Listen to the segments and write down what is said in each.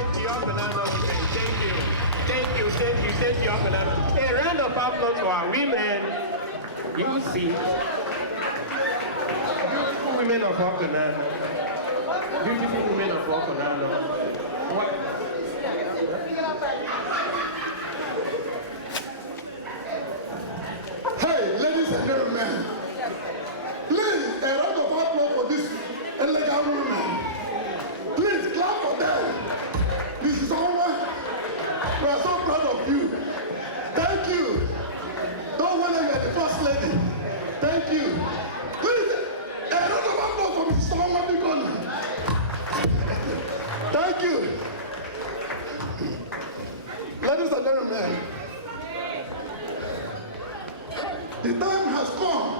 you, Awkunanaw USA. Thank you, Awkunanaw. A round of applause for our women. You see, beautiful women of Awkunanaw. Beautiful women of Awkunanaw. Hey, ladies and gentlemen, please, a round of applause for this elegant woman. Please clap for them. This is Oma. We are so proud of you. Thank you. Don't worry, you are the first lady. Thank you. Please, a round of applause for Mrs. Oma Bikona. Thank you. Ladies and gentlemen, the time has come.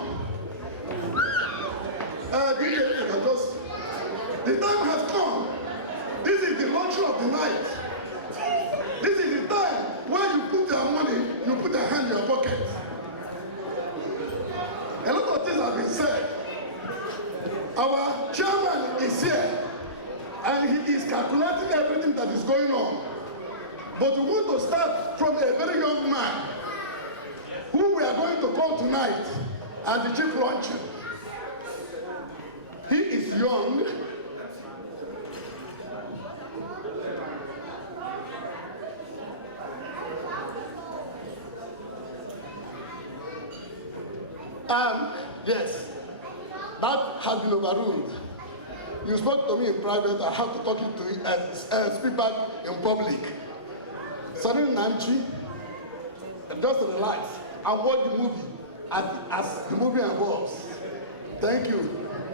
The time has come. This is the luxury of the night. This is the time where you put your money, you put your hand in your pocket. A lot of things have been said. Our chairman is here, and he is calculating everything that is going on. But we want to start from a very young man who we are going to call tonight as the chief luncheon. He is young. Yes, that has been overruled. You spoke to me in private, I have to talk to you speak back in public. Suddenly, Nanchi, just relax and watch the movie as the movie evolves. Thank you.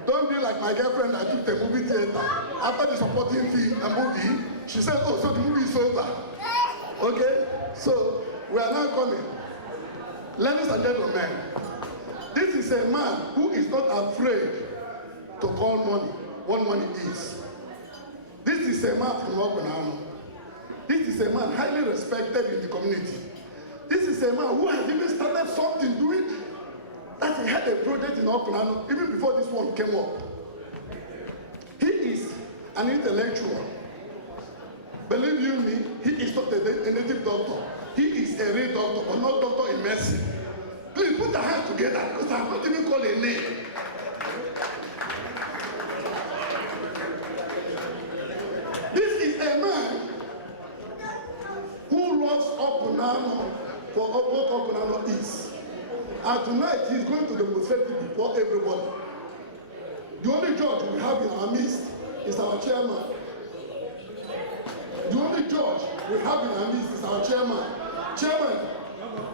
Don't be like my girlfriend that took the movie theater. After the supporting film, a movie, she said, oh, so the movie is over. Okay? So, we are now coming. Ladies and gentlemen, this is a man who is not afraid to call money what money is. This is a man from Awkunanaw. This is a man highly respected in the community. This is a man who has even started something doing that he had a project in Awkunanaw even before this one came up. He is an intellectual. Believe you me, he is not a native doctor. He is a real doctor, but not doctor in medicine. Please put your hands together because I have not even called a name. This is a man who loves Awkunanaw for what Awkunanaw is. And tonight he is going to demonstrate it before everybody. The only judge we have in our midst is our chairman. The only judge we have in our midst is our chairman. Chairman,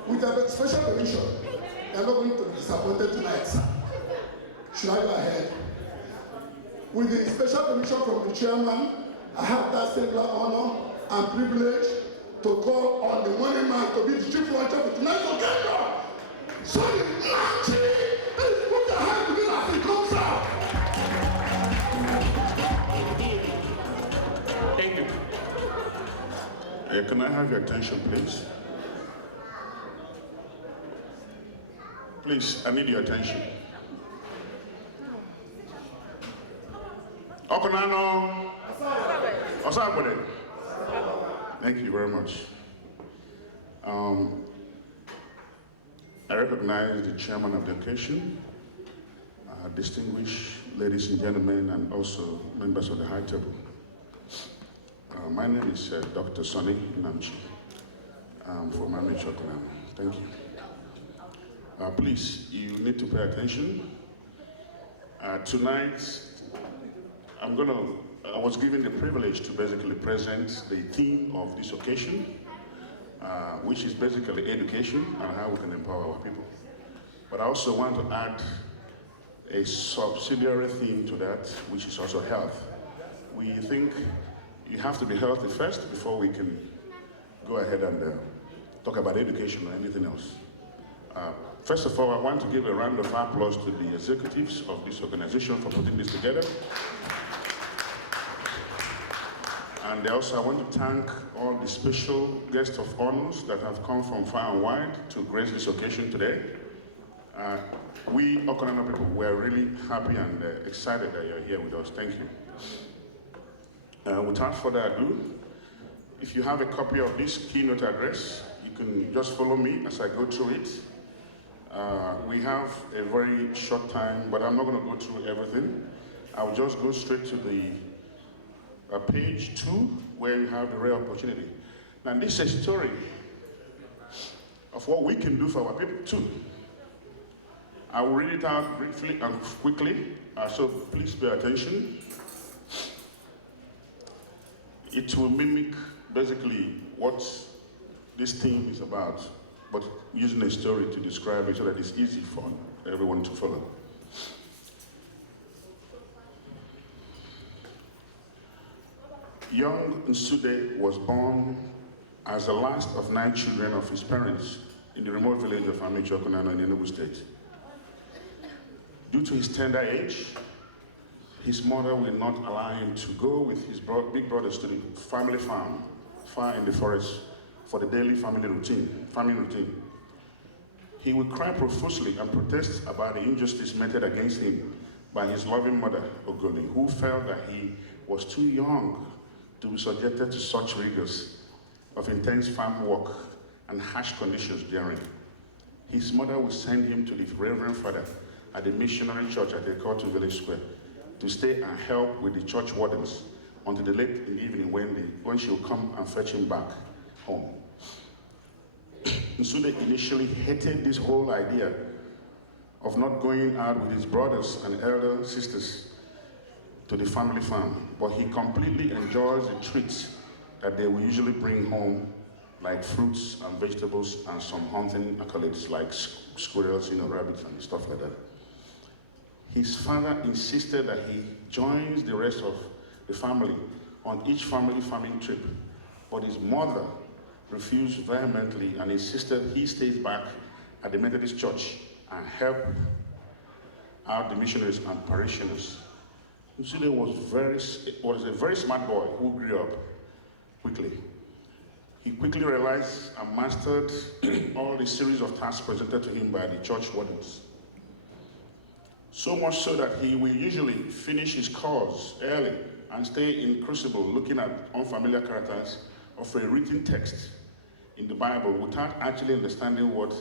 with a special permission, you are not going to be disappointed tonight, sir. Should I go ahead? With the special permission from the chairman, I have that singular honor and privilege to call on the money man to be the chief launcher for tonight's occasion. So you please put your hand together as he comes out. Thank you. Can I have your attention, please? Please, I need your attention. Awkunanaw. Osabode. Thank you very much. I recognize the chairman of the occasion, distinguished ladies and gentlemen, and also members of the high table. My name is Dr. Sonny Namchi from Awkunanaw. Thank you. Please, you need to pay attention. Tonight, I was given the privilege to basically present the theme of this occasion, which is basically education and how we can empower our people. But I also want to add a subsidiary theme to that, which is also health. We think you have to be healthy first before we can go ahead and talk about education or anything else. First of all, I want to give a round of applause to the executives of this organization for putting this together. And also, I want to thank all the special guests of honors that have come from far and wide to grace this occasion today. We Awkunanaw people, we're really happy and excited that you're here with us. Thank you. Without further ado, If you have a copy of this keynote address, you can just follow me as I go through it. We have a very short time, but I'm not going to go through everything. I'll just go straight to the page 2, where you have the rare opportunity. Now, this is a story of what we can do for our people too. I will read it out briefly and quickly, so please pay attention. It will mimic basically what this theme is about, but using a story to describe it so that it's easy for everyone to follow. Young Nsude was born as the last of 9 children of his parents in the remote village of Awkunanaw in Enugu State. Due to his tender age, his mother will not allow him to go with his big brothers to the family farm far in the forest for the daily farming routine. He would cry profusely and protest about the injustice meted against him by his loving mother, Ogoli, who felt that he was too young to be subjected to such rigors of intense farm work and harsh conditions therein. His mother would send him to the Reverend Father at the missionary church at the Kotu Village Square to stay and help with the church wardens until the late in the evening when she would come and fetch him back home. Nsude initially hated this whole idea of not going out with his brothers and elder sisters to the family farm, but he completely enjoys the treats that they will usually bring home, like fruits and vegetables and some hunting accolades like squirrels, rabbits and stuff like that. His father insisted that he joins the rest of the family on each family farming trip, but his mother refused vehemently and insisted he stays back at the Methodist church and help out the missionaries and parishioners. Nsude was a very smart boy who grew up quickly. He quickly realized and mastered all the series of tasks presented to him by the church wardens. So much so that he will usually finish his course early and stay in Crucible looking at unfamiliar characters of a written text in the Bible without actually understanding what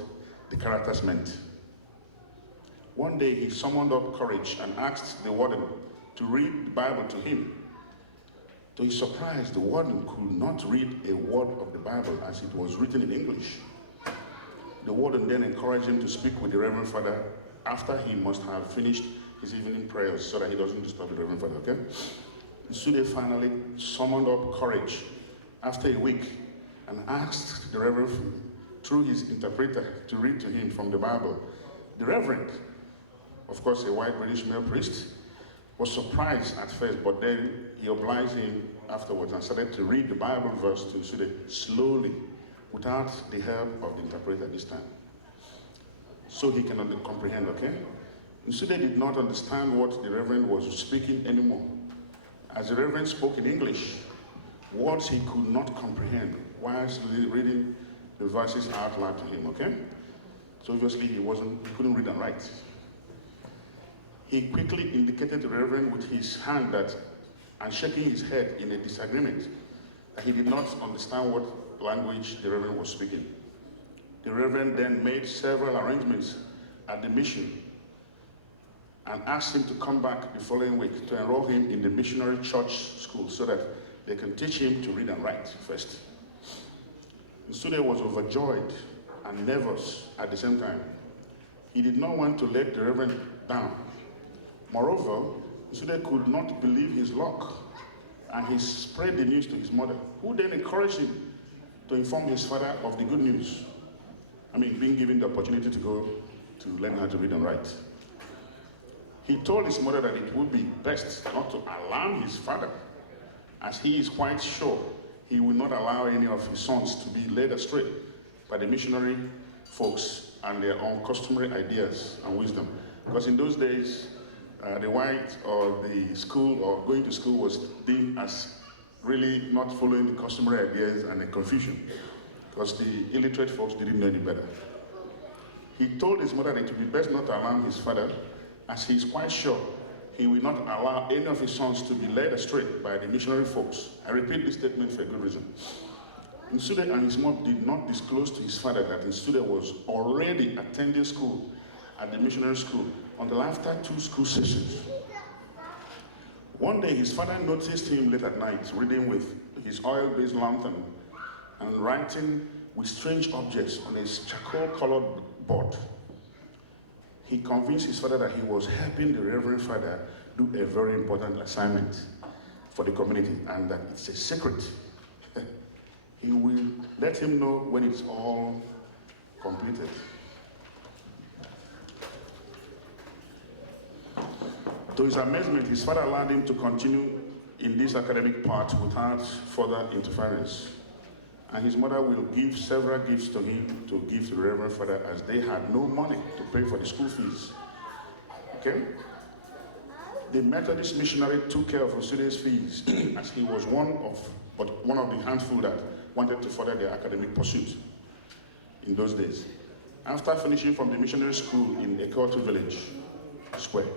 the characters meant. One day he summoned up courage and asked the warden to read the Bible to him. To his surprise, the warden could not read a word of the Bible as it was written in English. The warden then encouraged him to speak with the Reverend Father after he must have finished his evening prayers so that he doesn't disturb the Reverend Father, okay? Nsude finally summoned up courage after a week and asked the Reverend through his interpreter to read to him from the Bible. The Reverend, of course a white British male priest, was surprised at first, but then he obliged him afterwards and started to read the Bible verse to Nsude slowly without the help of the interpreter this time, so he can comprehend, okay? Nsude did not understand what the Reverend was speaking anymore. As the Reverend spoke in English, words he could not comprehend whilst reading the verses out loud to him, okay? So obviously he couldn't read and write. He quickly indicated to the Reverend with his hand and shaking his head in a disagreement that he did not understand what language the Reverend was speaking. The Reverend then made several arrangements at the mission and asked him to come back the following week to enroll him in the missionary church school so that they can teach him to read and write first. Nsude was overjoyed and nervous at the same time. He did not want to let the Reverend down. Moreover, Nsude could not believe his luck, and he spread the news to his mother, who then encouraged him to inform his father of the good news. Being given the opportunity to go to learn how to read and write. He told his mother that it would be best not to alarm his father, as he is quite sure he will not allow any of his sons to be led astray by the missionary folks and their own customary ideas and wisdom. Because in those days, the white or the school or going to school was deemed as really not following the customary ideas and the confusion, because the illiterate folks didn't know any better. He told his mother that it would be best not to alarm his father, as he is quite sure he will not allow any of his sons to be led astray by the missionary folks. I repeat this statement for a good reason. Nsude and his mom did not disclose to his father that Nsude was already attending school at the missionary school until after 2 school sessions. One day, his father noticed him late at night reading with his oil-based lantern and writing with strange objects on a charcoal-colored board. He convinced his father that he was helping the Reverend Father do a very important assignment for the community and that it's a secret. He will let him know when it's all completed. To his amazement, his father allowed him to continue in this academic path without further interference. And his mother will give several gifts to him to give to the Reverend Father as they had no money to pay for the school fees. Okay? The Methodist missionary took care of Nsude's fees as he was one of the handful that wanted to further their academic pursuit in those days. After finishing from the missionary school in Ekotu Village Square,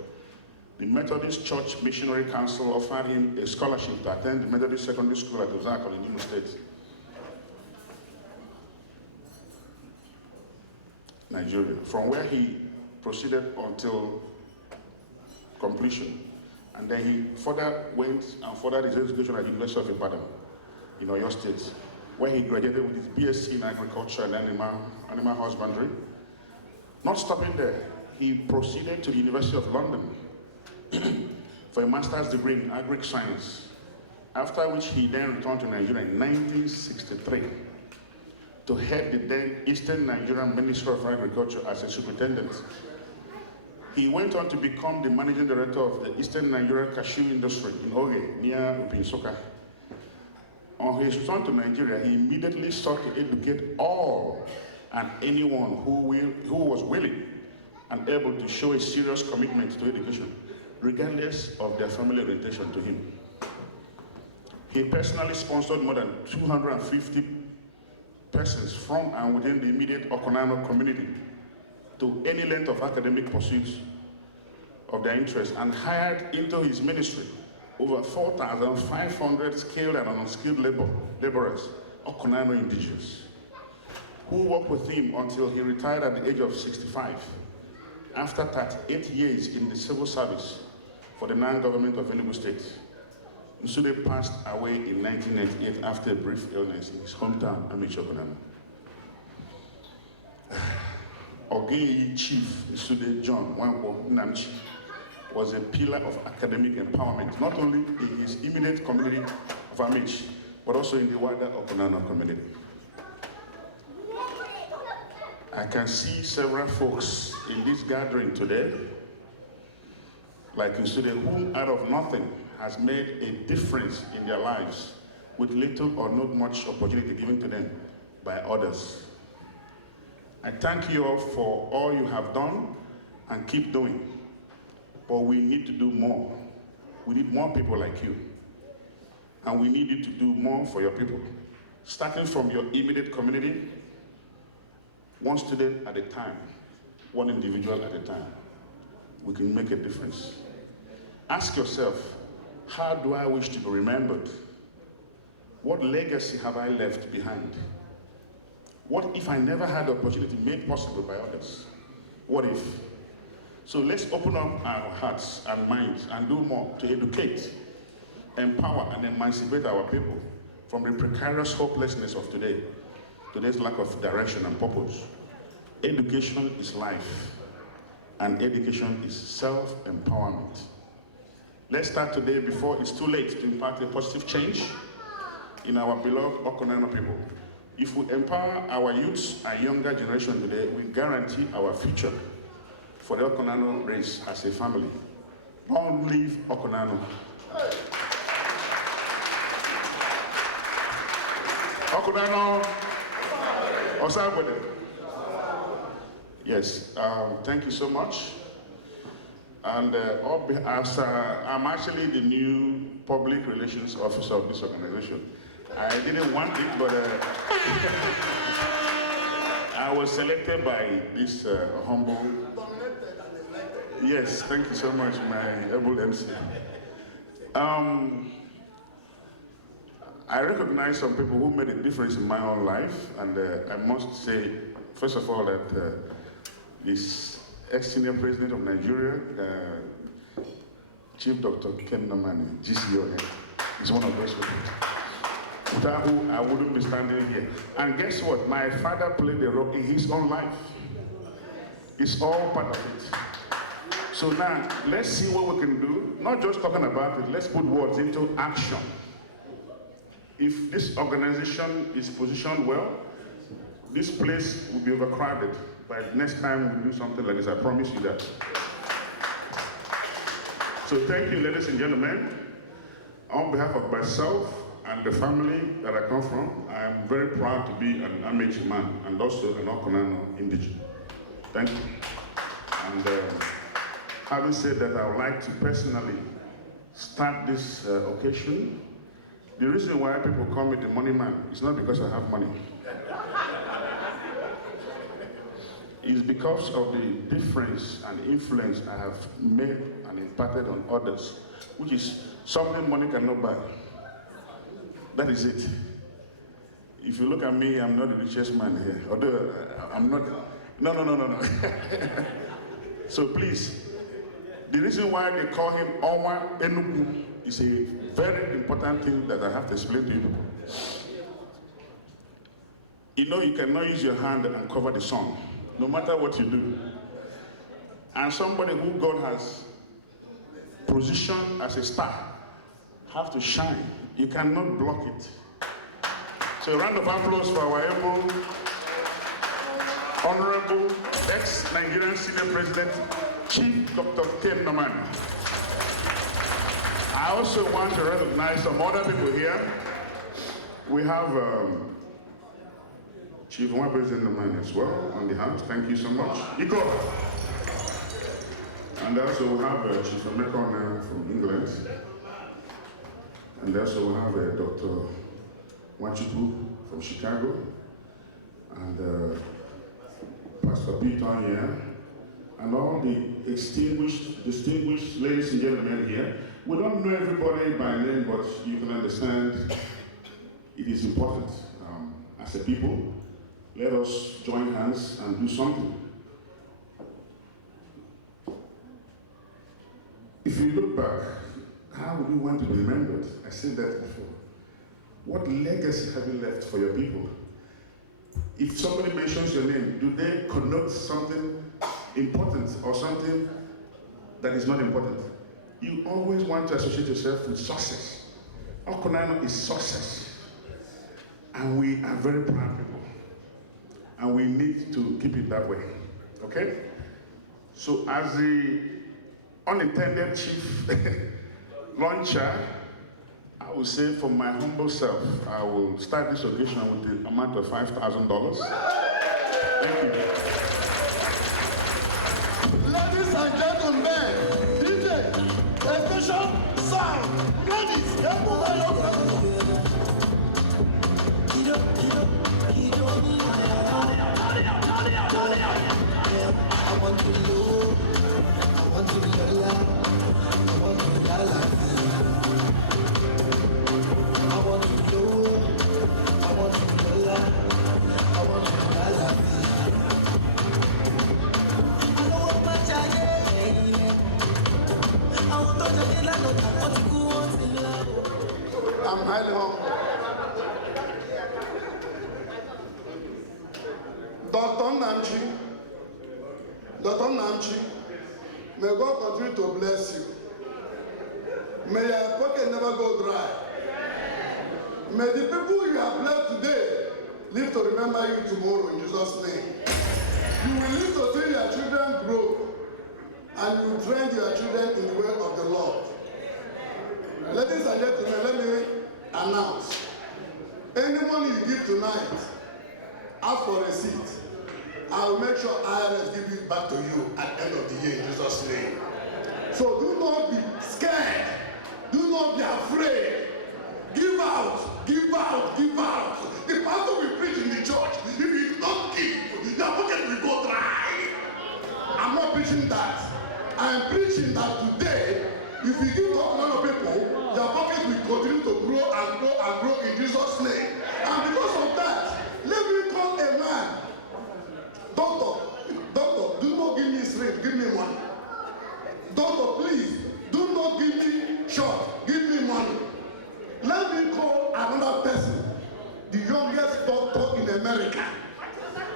the Methodist Church Missionary Council offered him a scholarship to attend the Methodist Secondary School at Awkunanaw in Imo State, Nigeria, from where he proceeded until completion. And then he further went and furthered his education at the University of Ibadan in Oyo State, where he graduated with his BSc in agriculture and animal husbandry. Not stopping there, he proceeded to the University of London for a master's degree in agric science, after which he then returned to Nigeria in 1963 to head the then Eastern Nigerian Ministry of Agriculture as a superintendent. He went on to become the managing director of the Eastern Nigeria cashew industry in Oge, near Upinsoka. On his return to Nigeria, he immediately sought to educate all and anyone who was willing and able to show a serious commitment to education, regardless of their family orientation to him. He personally sponsored more than 250 persons from and within the immediate Awkunanaw community to any length of academic pursuits of their interest, and hired into his ministry over 4,500 skilled and unskilled laborers, Awkunanaw indigenous, who worked with him until he retired at the age of 65, after 38 years in the civil service for the non-government of Enugu State. Nsude passed away in 1998 after a brief illness in his hometown, Awkunanaw. Ogei Chief Nsude John Wankwo Nnamchi was a pillar of academic empowerment, not only in his immediate community of Amish, but also in the wider Awkunanaw community. I can see several folks in this gathering today, like Nsude, whom out of nothing has made a difference in their lives with little or not much opportunity given to them by others. I thank you all for all you have done and keep doing, but we need to do more. We need more people like you, and we need you to do more for your people, starting from your immediate community, one student at a time, one individual at a time. We can make a difference. Ask yourself, how do I wish to be remembered? What legacy have I left behind? What if I never had the opportunity made possible by others? What if? So let's open up our hearts and minds and do more to educate, empower, and emancipate our people from the precarious hopelessness of today, today's lack of direction and purpose. Education is life, and education is self-empowerment. Let's start today before it's too late to impact a positive change in our beloved Awkunanaw people. If we empower our youths and younger generation today, we guarantee our future for the Awkunanaw race as a family. Long live Awkunanaw. Awkunanaw Osagwede. Yes, thank you so much. And I'm actually the new public relations officer of this organization. I didn't want it, but I was selected by this humble. Yes, thank you so much, my able MC. I recognize some people who made a difference in my own life, and I must say, first of all, that this ex-senior president of Nigeria, Chief Dr. Ken Nomani, GCON, is one of those people. Without whom I wouldn't be standing here. And guess what? My father played a role in his own life. It's all part of it. So now, let's see what we can do. Not just talking about it, let's put words into action. If this organization is positioned well, this place will be overcrowded. By next time we do something like this, I promise you that. So thank you, ladies and gentlemen. On behalf of myself and the family that I come from, I am very proud to be an Amaechi man and also an Awkunanaw indigene. Thank you. And having said that, I would like to personally start this occasion. The reason why people call me the money man is not because I have money. It's because of the difference and influence I have made and imparted on others, which is something money cannot buy. That is it. If you look at me, I'm not the richest man here. Although I'm not. No. So please, the reason why they call him Onwa Enugu is a very important thing that I have to explain to you. You know, you cannot use your hand and cover the sun, no matter what you do. And somebody who God has positioned as a star have to shine. You cannot block it. So a round of applause for our able, honorable, ex-Nigerian senior president, Chief Dr. Ken Nomani. I also want to recognize some other people here. We have Chief Vice President Nomani as well on the house. Thank you so much. Iko. And also we have Chief Emeka from England. And also we have Dr. Nwachukwu from Chicago. And Pastor Peter here. And all the distinguished ladies and gentlemen here. We don't know everybody by name, but you can understand it is important. As a people, let us join hands and do something. If you look back, how would you want to be remembered? I said that before. What legacy have you left for your people? If somebody mentions your name, do they connote something important or something that is not important? You always want to associate yourself with success. Awkunanaw is success. And we are very proud people. And we need to keep it that way. Okay? So as the unintended chief launcher, I will say for my humble self, I will start this occasion with the amount of $5,000. Thank you. Ladies and gentlemen, DJ, a special sound. Ladies, everyone else. I want to know, I want to be alive, I want to be alive. I want to know, I want to be alive, I want to be alive. I don't want my child. I'm highly humble. Dr. Namchi, may God continue to bless you. May your pocket never go dry. May the people you have blessed today live to remember you tomorrow in Jesus' name. You will live to see your children grow, and you train your children in the way of the Lord. Ladies and gentlemen, let me announce. Any money you give tonight, ask for a receipt. I will make sure IRS give it back to you at the end of the year in Jesus' name. So do not be scared. Do not be afraid. Give out, give out, give out. The pastor will preach in the church. If you do not give, your pocket will go dry. I'm not preaching that. I am preaching that today, if you give to a lot of people, your pocket will continue to grow and grow in Jesus' name. And because of that, let me call a man. Doctor, do not give me straight, give me money. Doctor, please, do not give me short, give me money. Let me call another person, the youngest doctor in America.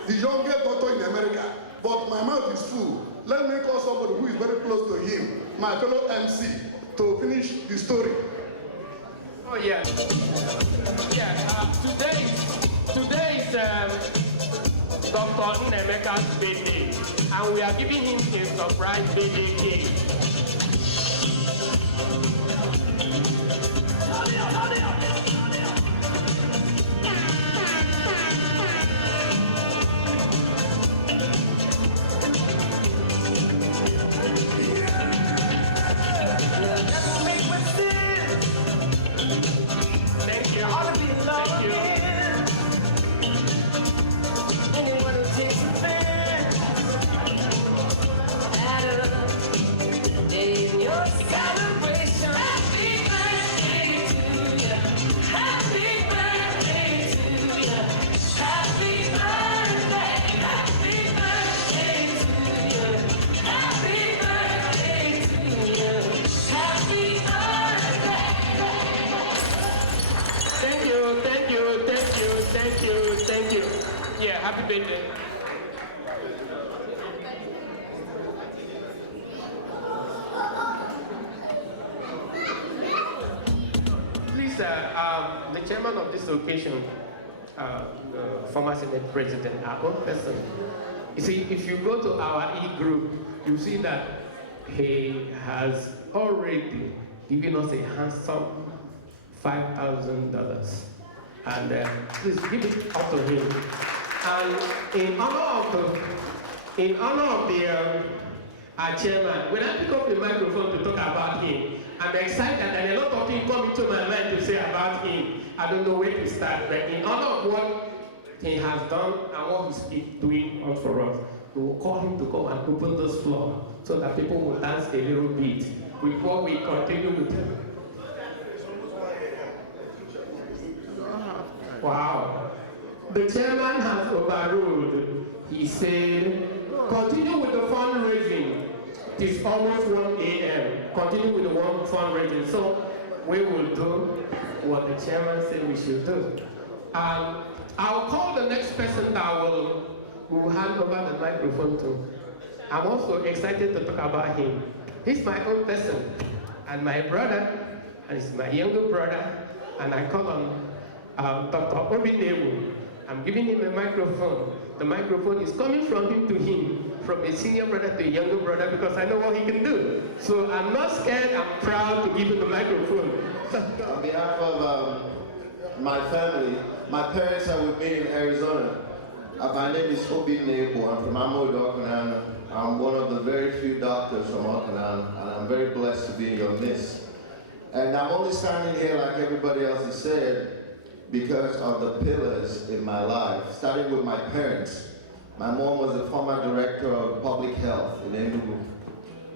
The youngest doctor in America. But my mouth is full. Let me call somebody who is very close to him, my fellow MC, to finish the story. Oh, yeah. Yeah, today is Dr. Nnemeka's birthday, and we are giving him a surprise birthday cake. Thank you. Thank you. Anyone who takes offense at in your celebration. Happy birthday to you. Happy birthday to you. Happy birthday. Happy birthday to you. Happy birthday to you. Happy birthday. Thank you, thank you, thank you, thank you, thank you. Yeah, happy birthday. Please, the chairman of this occasion, former Senate President, our own person. You see, if you go to our e-group, you see that he has already given us a handsome $5,000, and please give it up to him. And in honor of the our chairman, when I pick up the microphone to talk about him, I'm excited, and a lot of things come into my mind to say about him. I don't know where to start, but in honor of what he has done and what he's doing for us, we will call him to come and open this floor so that people will dance a little bit before we continue with him. Wow. The chairman has overruled. He said, continue with the fundraising. It is almost 1 a.m. Continue with the fundraising. So we will do what the chairman said we should do. I'll call the next person that will hand over the microphone to. I'm also excited to talk about him. He's my own person, and my brother, and he's my younger brother, and I call him Dr. Awkunanaw. I'm giving him a microphone. The microphone is coming from him to him, from a senior brother to a younger brother, because I know what he can do. So I'm not scared, I'm proud to give him the microphone. On behalf of my family, my parents are with me in Arizona. My name is Awkunanaw. I'm from Awkunanaw. I'm one of the very few doctors from Awkunanaw, and I'm very blessed to be in your midst. And I'm only standing here, like everybody else has said, because of the pillars in my life, starting with my parents. My mom was the former director of public health in Inaugural.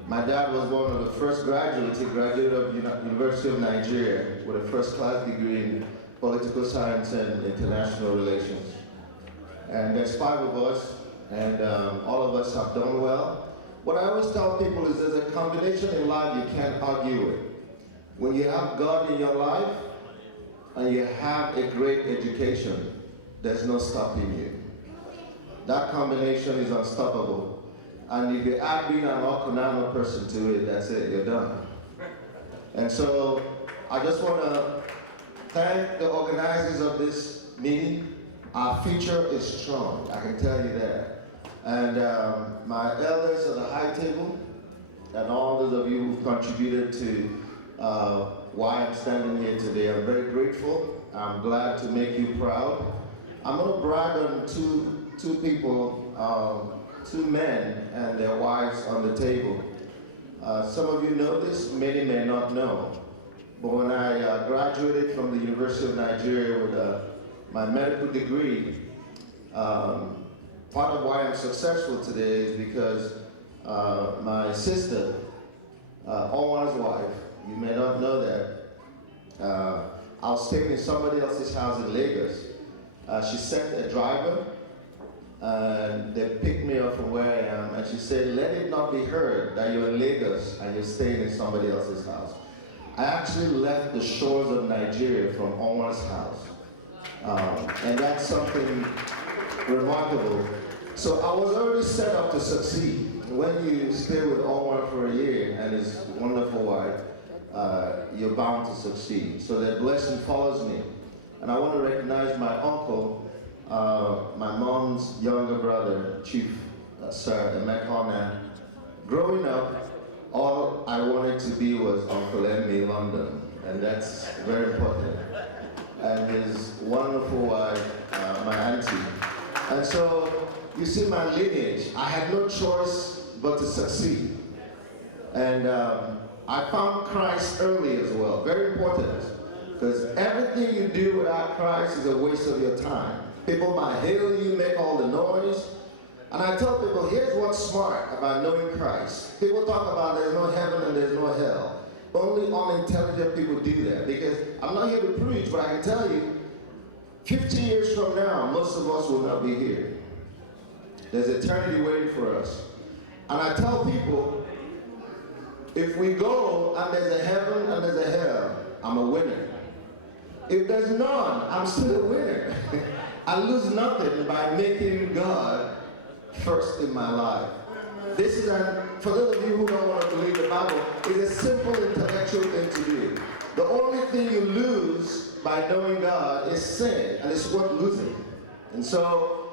My dad was one of the first graduates. He graduated of University of Nigeria with a first-class degree in political science and international relations. And there's 5 of us, and all of us have done well. What I always tell people is there's a combination in life you can't argue with. When you have God in your life, and you have a great education, there's no stopping you. That combination is unstoppable. And if you add being an Awkunanaw person to it, that's it, you're done. And so, I just want to thank the organizers of this meeting. Our future is strong, I can tell you that. And my elders at the high table, and all those of you who've contributed to why I'm standing here today. I'm very grateful. I'm glad to make you proud. I'm going to brag on two people, 2 men and their wives on the table. Some of you know this, many may not know. But when I graduated from the University of Nigeria with my medical degree, part of why I'm successful today is because my sister, Omar's wife, you may not know that, I was staying in somebody else's house in Lagos. She sent a driver, and they picked me up from where I am, and she said, let it not be heard that you're in Lagos and you're staying in somebody else's house. I actually left the shores of Nigeria from Onwa's house. And that's something remarkable. So I was already set up to succeed. When you stay with Onwa for a year and his wonderful wife, you're bound to succeed. So that blessing follows me. And I want to recognize my uncle, my mom's younger brother, Chief Sir Emeka. Growing up, all I wanted to be was Uncle M.A. London, and that's very important. And his wonderful wife, my auntie. And so, you see my lineage, I had no choice but to succeed. And I found Christ early as well, very important. Because everything you do without Christ is a waste of your time. People might hail you, make all the noise. And I tell people, here's what's smart about knowing Christ. People talk about there's no heaven and there's no hell. Only unintelligent people do that. Because I'm not here to preach, but I can tell you, 50 years from now, most of us will not be here. There's eternity waiting for us. And I tell people, if we go and there's a heaven and there's a hell, I'm a winner. If there's none, I'm still a winner. I lose nothing by making God first in my life. This is, for those of you who don't want to believe the Bible, it's a simple intellectual thing to do. The only thing you lose by knowing God is sin, and it's worth losing. And so,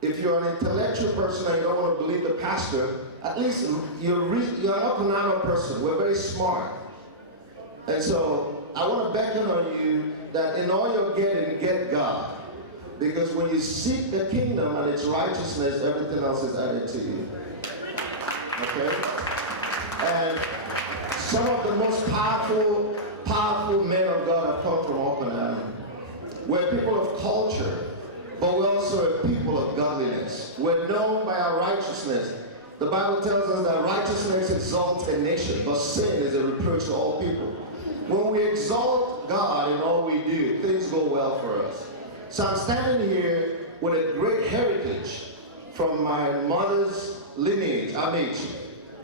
if you're an intellectual person and you don't want to believe the pastor, at least you're an Awkunanaw person. We're very smart. And so, I want to beckon on you that in all you're getting, get God. Because when you seek the kingdom and its righteousness, everything else is added to you. Okay? And some of the most powerful men of God have come from Awkunanaw. We're people of culture, but we're also a people of godliness. We're known by our righteousness. The Bible tells us that righteousness exalts a nation, but sin is a reproach to all people. When we exalt God in all we do, things go well for us. So I'm standing here with a great heritage from my mother's lineage, Amici,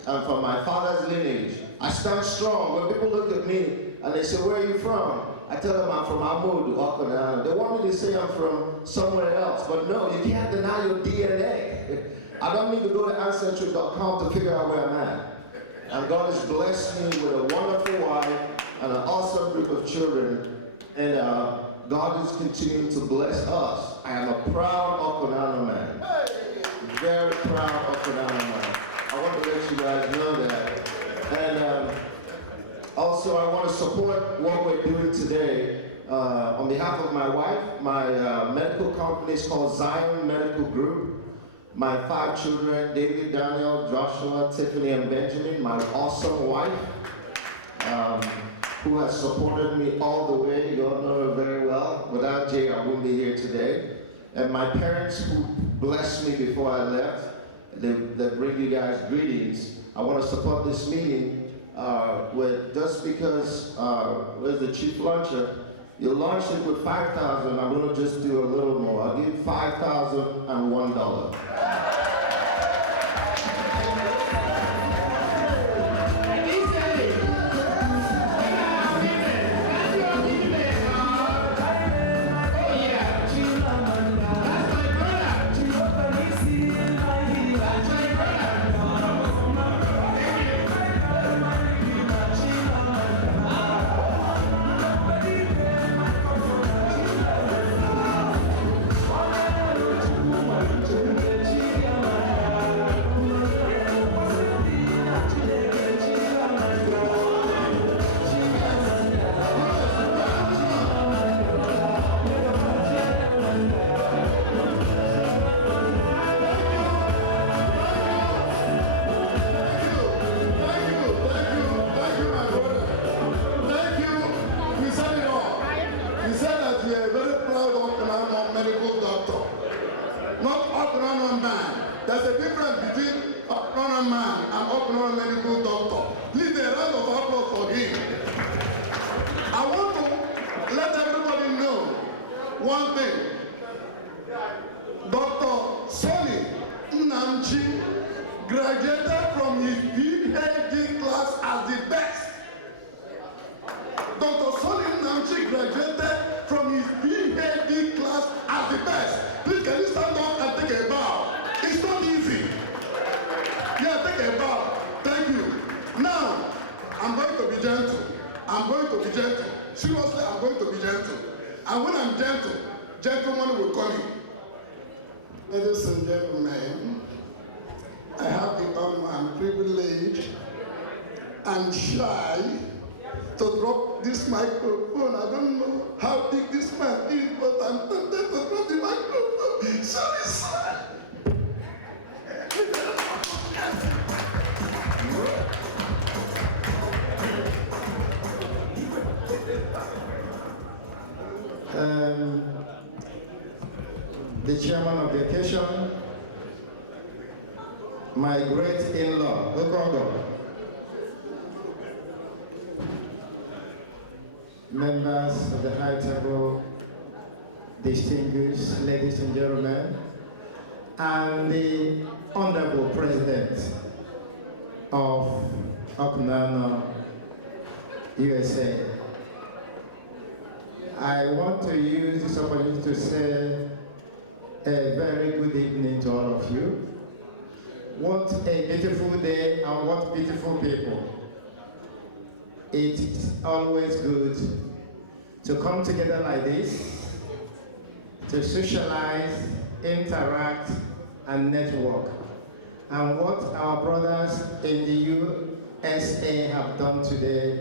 and from my father's lineage. I stand strong. When people look at me and they say, where are you from? I tell them I'm from Amudu, Awkunanaw. They want me to say I'm from somewhere else, but no, you can't deny your DNA. I don't need to go to Ancestry.com to figure out where I'm at. And God has blessed me with a wonderful wife and an awesome group of children. And God is continuing to bless us. I am a proud Awkunanaw man. Very proud Awkunanaw man. I want to let you guys know that. And also I want to support what we're doing today. On behalf of my wife, my medical company is called Zion Medical Group. My 5 children, David, Daniel, Joshua, Tiffany, and Benjamin, my awesome wife, who has supported me all the way. You all know her very well. Without Jay, I wouldn't be here today. And my parents who blessed me before I left, they bring you guys greetings. I want to support this meeting with, just because, where's the chief launcher? You launched it with $5,000. I'm going to just do a little more. I'll give $5,001. There's a difference between Awkunanaw man and Awkunanaw medical doctor. Please, a round of applause for him. I want to let one thing. Dr. Sonny Nnamdi graduated from his PhD class as the best. Dr. Sonny Nnamdi graduated from his PhD class as the best. Please can you stand up and take a bow? It's not easy. Yeah, take a bow. Thank you. Now, I'm going to be gentle. I'm going to be gentle. Seriously, I'm going to be gentle. And when I'm gentle, gentlemen will come in. Ladies and gentlemen, I have the honor and privilege and shy to drop this microphone. I don't know how big this man is, but I'm tempted to drop the microphone. Sorry, sir. The chairman of the occasion, my great in-law, Awkunanaw, members of the high table, distinguished ladies and gentlemen, and the honorable president of Awkunanaw USA. I want to use this opportunity to say a very good evening to all of you. What a beautiful day and what beautiful people. It's always good to come together like this, to socialize, interact, and network. And what our brothers in the USA have done today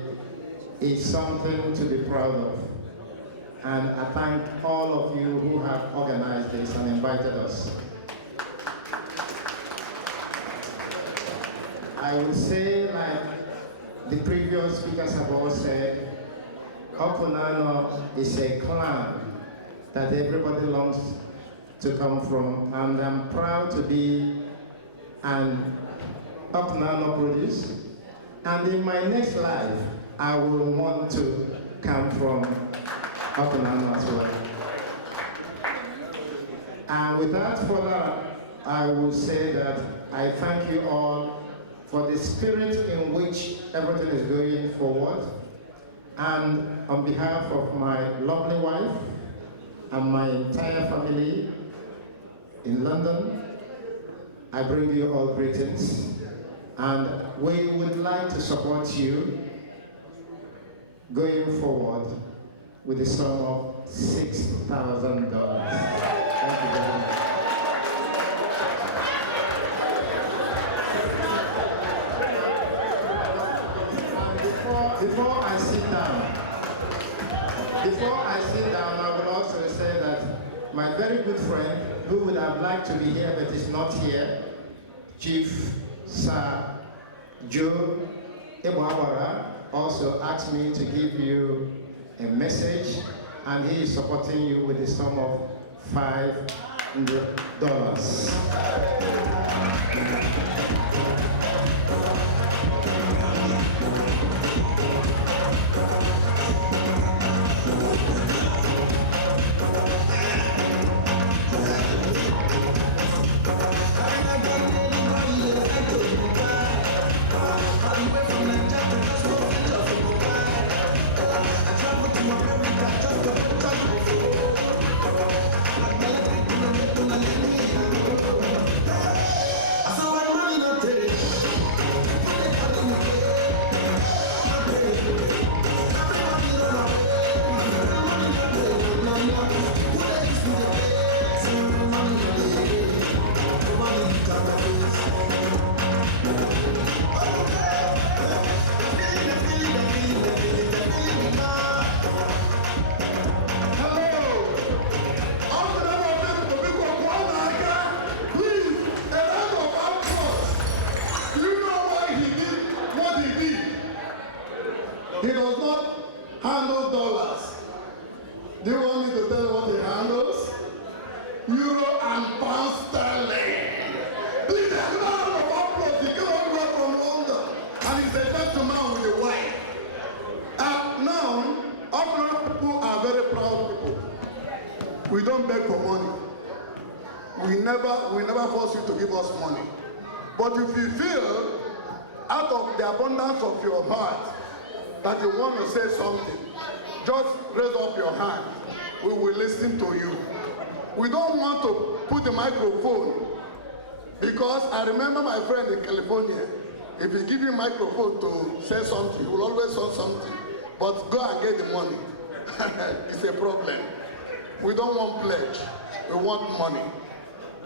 is something to be proud of. And I thank all of you who have organized this and invited us. I would say, like the previous speakers have all said, Awkunanaw is a clan that everybody longs to come from, and I'm proud to be an Awkunanaw produce. And in my next life, I will want to come from Awkunanaw as well. And without further, I will say that I thank you all for the spirit in which everything is going forward. And on behalf of my lovely wife and my entire family in London, I bring you all greetings. And we would like to support you going forward with a sum of $6,000. Thank you very much. Before I sit down, I would also say that my very good friend, who would have liked to be here but is not here, Chief Sir Joe Ebawara, also asked me to give you a message, and he is supporting you with a sum of $500. He does not handle dollars. Do you want me to tell you what he handles? Euro and pound sterling. Please, a round of applause. He came all the way from London, and he's a gentleman with a wife. Now, Awkunanaw people are very proud people. We don't beg for money. We never force you to give us money. But if you feel out of the abundance of your heart that you want to say something, just raise up your hand. We will listen to you. We don't want to put the microphone, because I remember my friend in California, if you give him a microphone to say something, he will always say something. But go and get the money. It's a problem. We don't want pledge. We want money.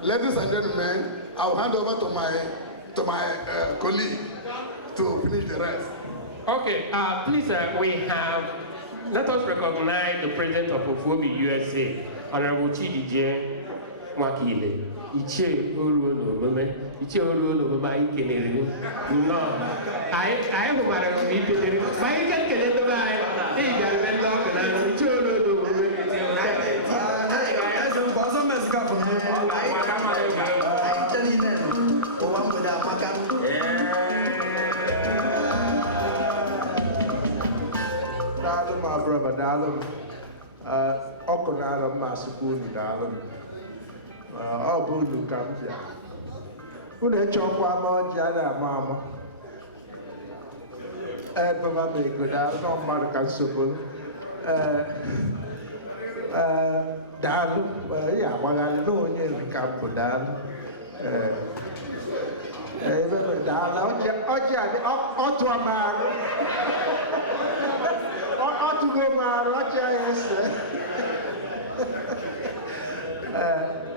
Ladies and gentlemen, I'll hand over to my colleague to finish the rest. Okay, please, let us recognize the President of Awkunanaw USA, Honorable Chidije Mwakile. Ichie Oruo n'omume, Ichie Oruo n'omume anyị kelere nnọọ. Anyị hụmara ikelere, ma anyị ka nkele ndị be anyị, ị bịara ebe ndị ọkụ na Ichie Oruo n'omume. Eze mgbe ọzọ mezụga bụ anyị chere ime ụwa mgbede amaka. Daalụ ma brọda, daalụ m. Ọkụ na-arọ mma asịkwa unu daalụ m. Ọ bụ unu ka m bịa. Unu echọkwa ama ọjị a na-ama ama. Ebeba m ego daalụ na mmadụ ka nsogbu. Daalụ, ya agbagharị na onye nka mbụ daalụ. Ebe m daalụ, ọjị adị, ọ tụọ m arụ. Ọ tụgo m arụ, ọjị anyị ese.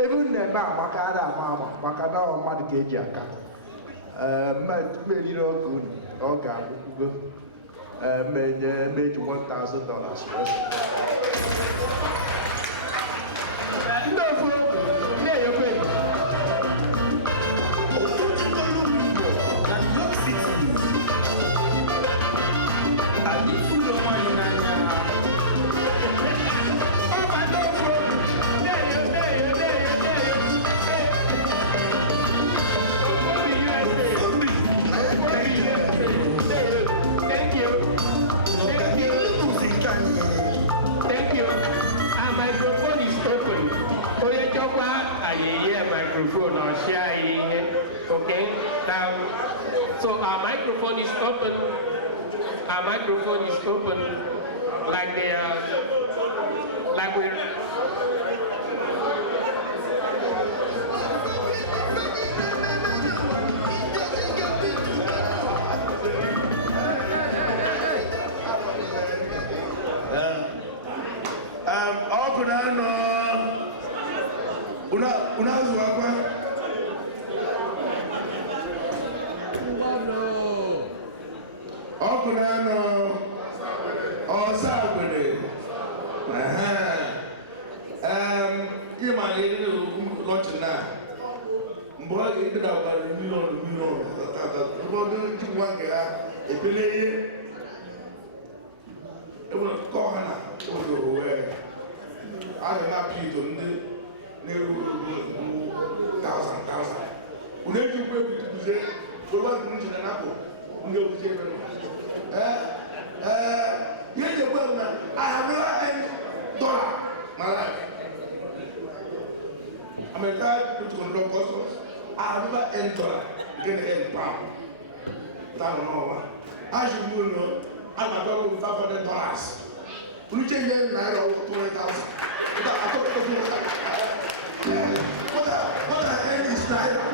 Ebe unu na-eme amaka a na-ama ama maka na ọ mmadụ ka eji aka. Meriri oge unu, ọ ga-abụkwugo. Meji $1,000. Ndị ofu na-eyekwe. Microphone or sharing, okay? Now, so our microphone is open. Our microphone is open, like they are, like we're. Awkunanaw unazwa kwa Awkunanaw osabede you man lunch na mbo ibi da ba million go do one ga epele e wo ko hana o do we I don't have people in the thousand. When you go to say, go back to the Napo, you I have never $1 my life. I'm a guy who's going to go customers. I have never $1 get £1. I don't know why. I should know I'm a dog with $500. When you change your naira over 20,000. I thought it was what the hell is naira?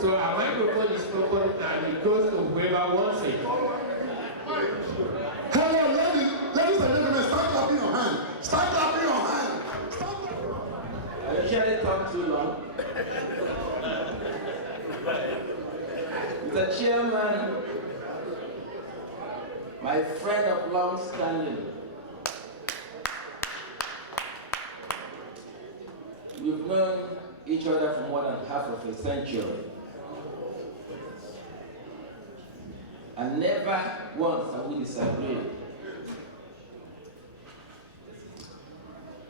So our microphone is open and it goes to whoever wants it. Hello, ladies and gentlemen, start clapping your hand. Start clapping your hand. I usually talk too long. Mr. Chairman, my friend of long standing. We've known each other for more than half of a century. And never once have we disagreed.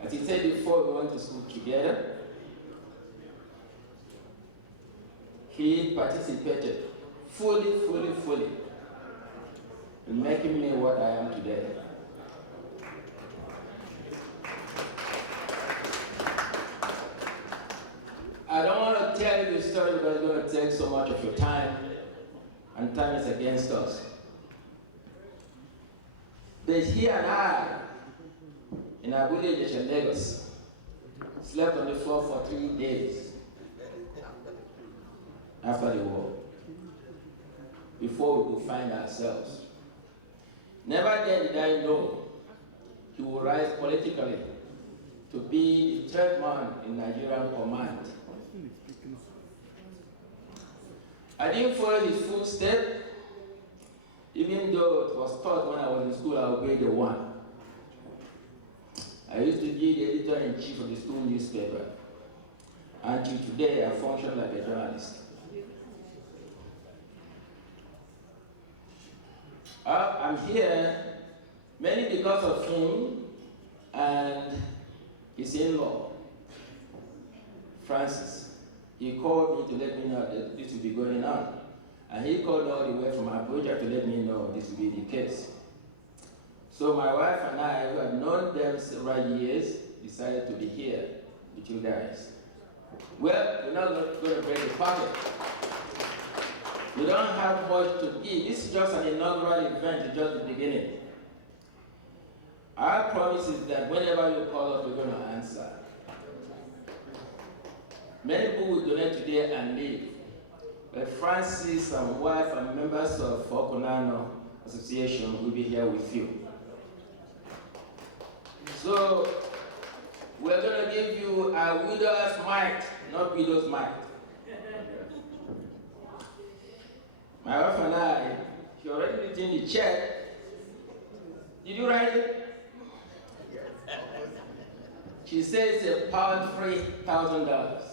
As he said before, we went to school together. He participated fully in making me what I am today. I don't want to tell you the story because it's going to take so much of your time, and time is against us. But he and I, in our village in Lagos, slept on the floor for 3 days after the war, before we could find ourselves. Never then did I know he would rise politically to be the third man in Nigerian command. I didn't follow his footsteps, even though it was taught when I was in school I obeyed the one. I used to be the editor-in-chief of the school newspaper. Until today, I function like a journalist. I'm here mainly because of him and his in-law, Francis. He called me to let me know that this would be going on. And he called all the way from Abuja to let me know this would be the case. So my wife and I, who had known them several years, decided to be here with you guys. Well, we're not going to break the pocket. We don't have much to give. This is just an inaugural event, it's just the beginning. Our promise is that whenever you call us, we're going to answer. Many people will donate today and leave. But Francis and wife and members of Awkunanaw Association will be here with you. So, we're going to give you a widow's mite, not widow's mite. My wife and I, she already written the check. Did you write it? She says it's a paltry $1,000.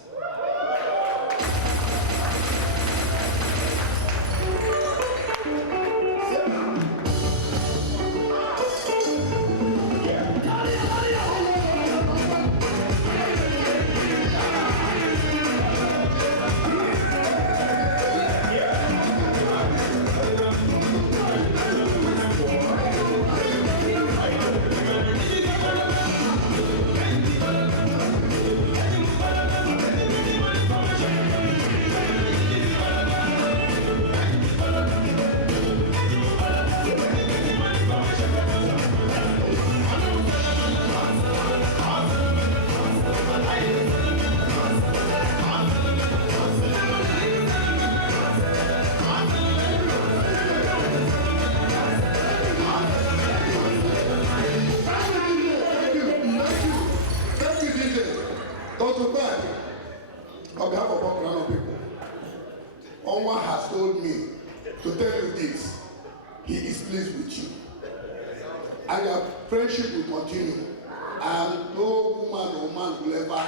On behalf of Awkunanaw people, Onwa has told me to tell you this. He is pleased with you. And your friendship will continue. And no woman or man will ever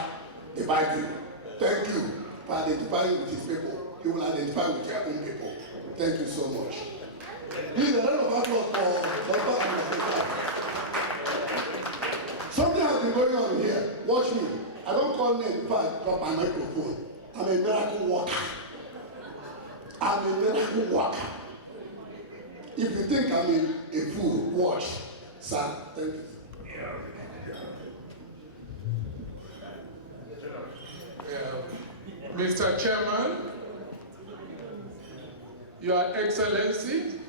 divide you. Thank you for identifying with his people. He will identify with your own people. Thank you so much. Please, a round of applause for Dr. Anna. Something has been going on here. Watch me. I don't call name before I drop my microphone. I'm a miracle worker. I'm a miracle worker. If you think I'm a fool, watch. Sir, thank you. Mr. Chairman, Your Excellency,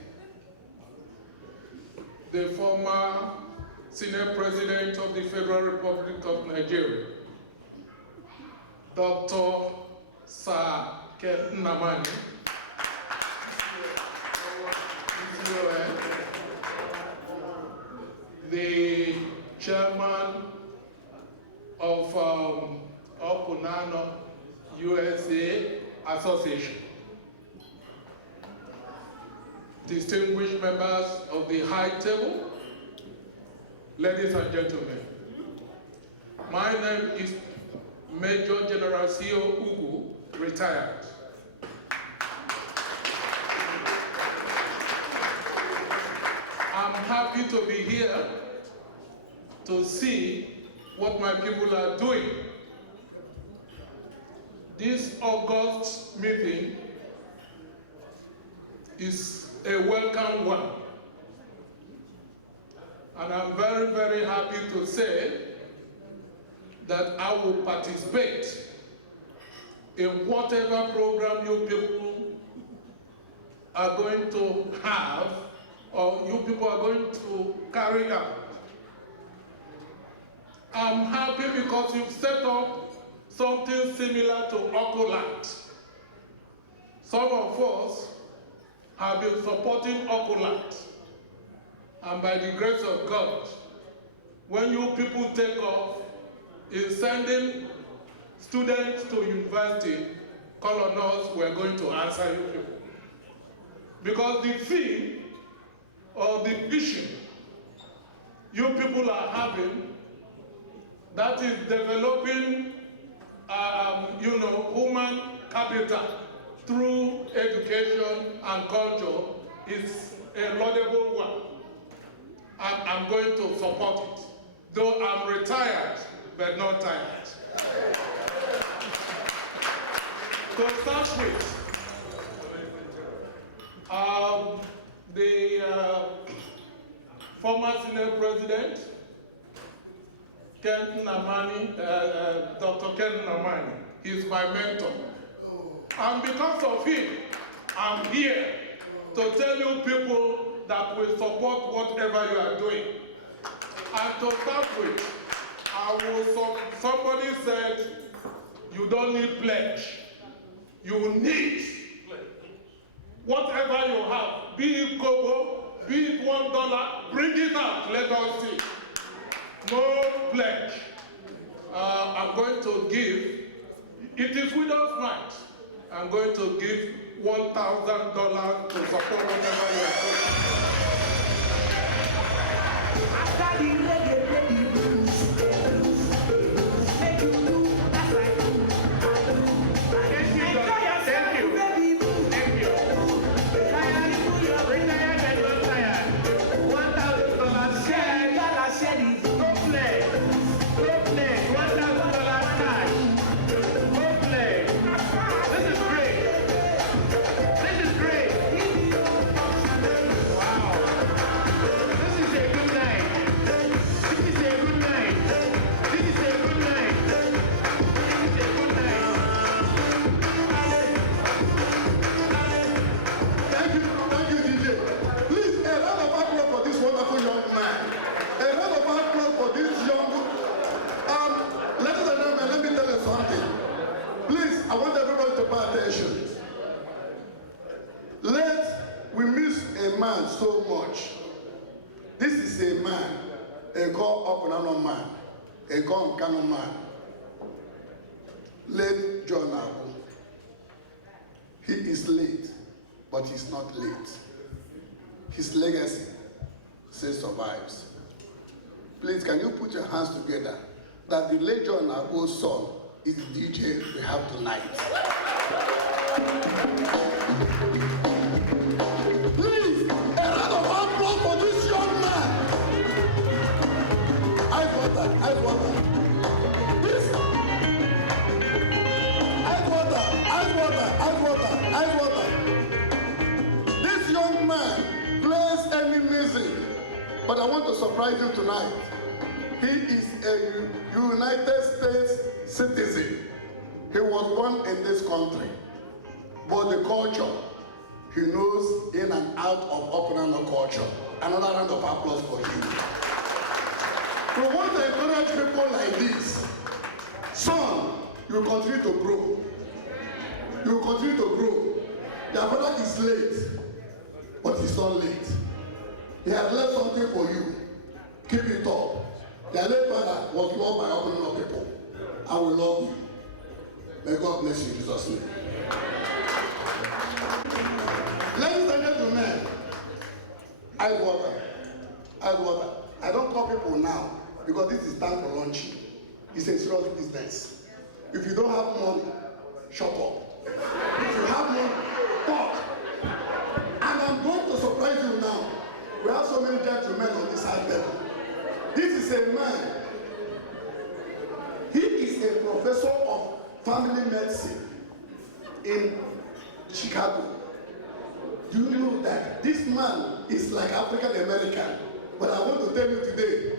the former Senior President of the Federal Republic of Nigeria, Dr. Sir Nnamani, the Chairman of Awkunanaw USA Convention, distinguished members of the high table, ladies and gentlemen, my name is Major General C.O. Ugu, retired. I'm happy to be here to see what my people are doing. This August meeting is a welcome one. And I'm very, very happy to say that I will participate in whatever program you people are going to have or you people are going to carry out. I'm happy because you've set up something similar to Awkunanaw. Some of us have been supporting Awkunanaw. And by the grace of God, when you people take off in sending students to university, call on us, we're going to answer you people. Because the theme or the vision you people are having, that is developing human capital through education and culture, is a laudable one. And I'm going to support it. Though I'm retired, but not tired. To start with, the former Senate President, Dr. Ken Namani, he's my mentor. And because of him, I'm here to tell you people that will support whatever you are doing. And to start with, somebody said, you don't need pledge. You need pledge. Whatever you have, be it kobo, be it $1, bring it out, let us see. No pledge. I'm going to give, it is widow's mite. I'm going to give $1,000 to support whatever you are doing. After the reggae play the blues, make you do that's like you. Enjoy yourself, baby. Thank you. Retired and not tired. $1,000 share. Go play. Go play. $1,000 cash. Go play. This is great. This is great. Wow. This is a good night. This is a good night. This is a good night. This is a good night. Thank you, DJ. Please, a round of applause for this wonderful young man. A round of applause for this young. Ladies and gentlemen, let me tell you something. Please, I want everybody to pay attention. We miss a man so much. This is a man, a God Awkunanaw man, a God Awkunanaw man. Late John Abu. He is late, but he's not late. His legacy still survives. Please, can you put your hands together that the late John Abu's son is the DJ we have tonight. Please, a round of applause for this young man. Ice water. This. Ice water. This young man plays any music, but I want to surprise you tonight. He is a United States citizen. He was born in this country, but the culture, he knows in and out of Awkunanaw culture. Another round of applause for him. We want to encourage people like this. Son, you continue to grow. You continue to grow. Their father is late, but he's not late. He has left something for you. Keep it up. Their late father was loved by Awkunanaw people. I will love you. May God bless you in Jesus' name. Ladies and gentlemen, ice water. I don't call people now because this is time for lunch. It's a serious business. If you don't have money, shut up. If you have money, talk. And I'm going to surprise you now. We have so many gentlemen on this side level. This is a man. He is a professor of family medicine in Chicago. Do you know that this man is like African American? But I want to tell you today,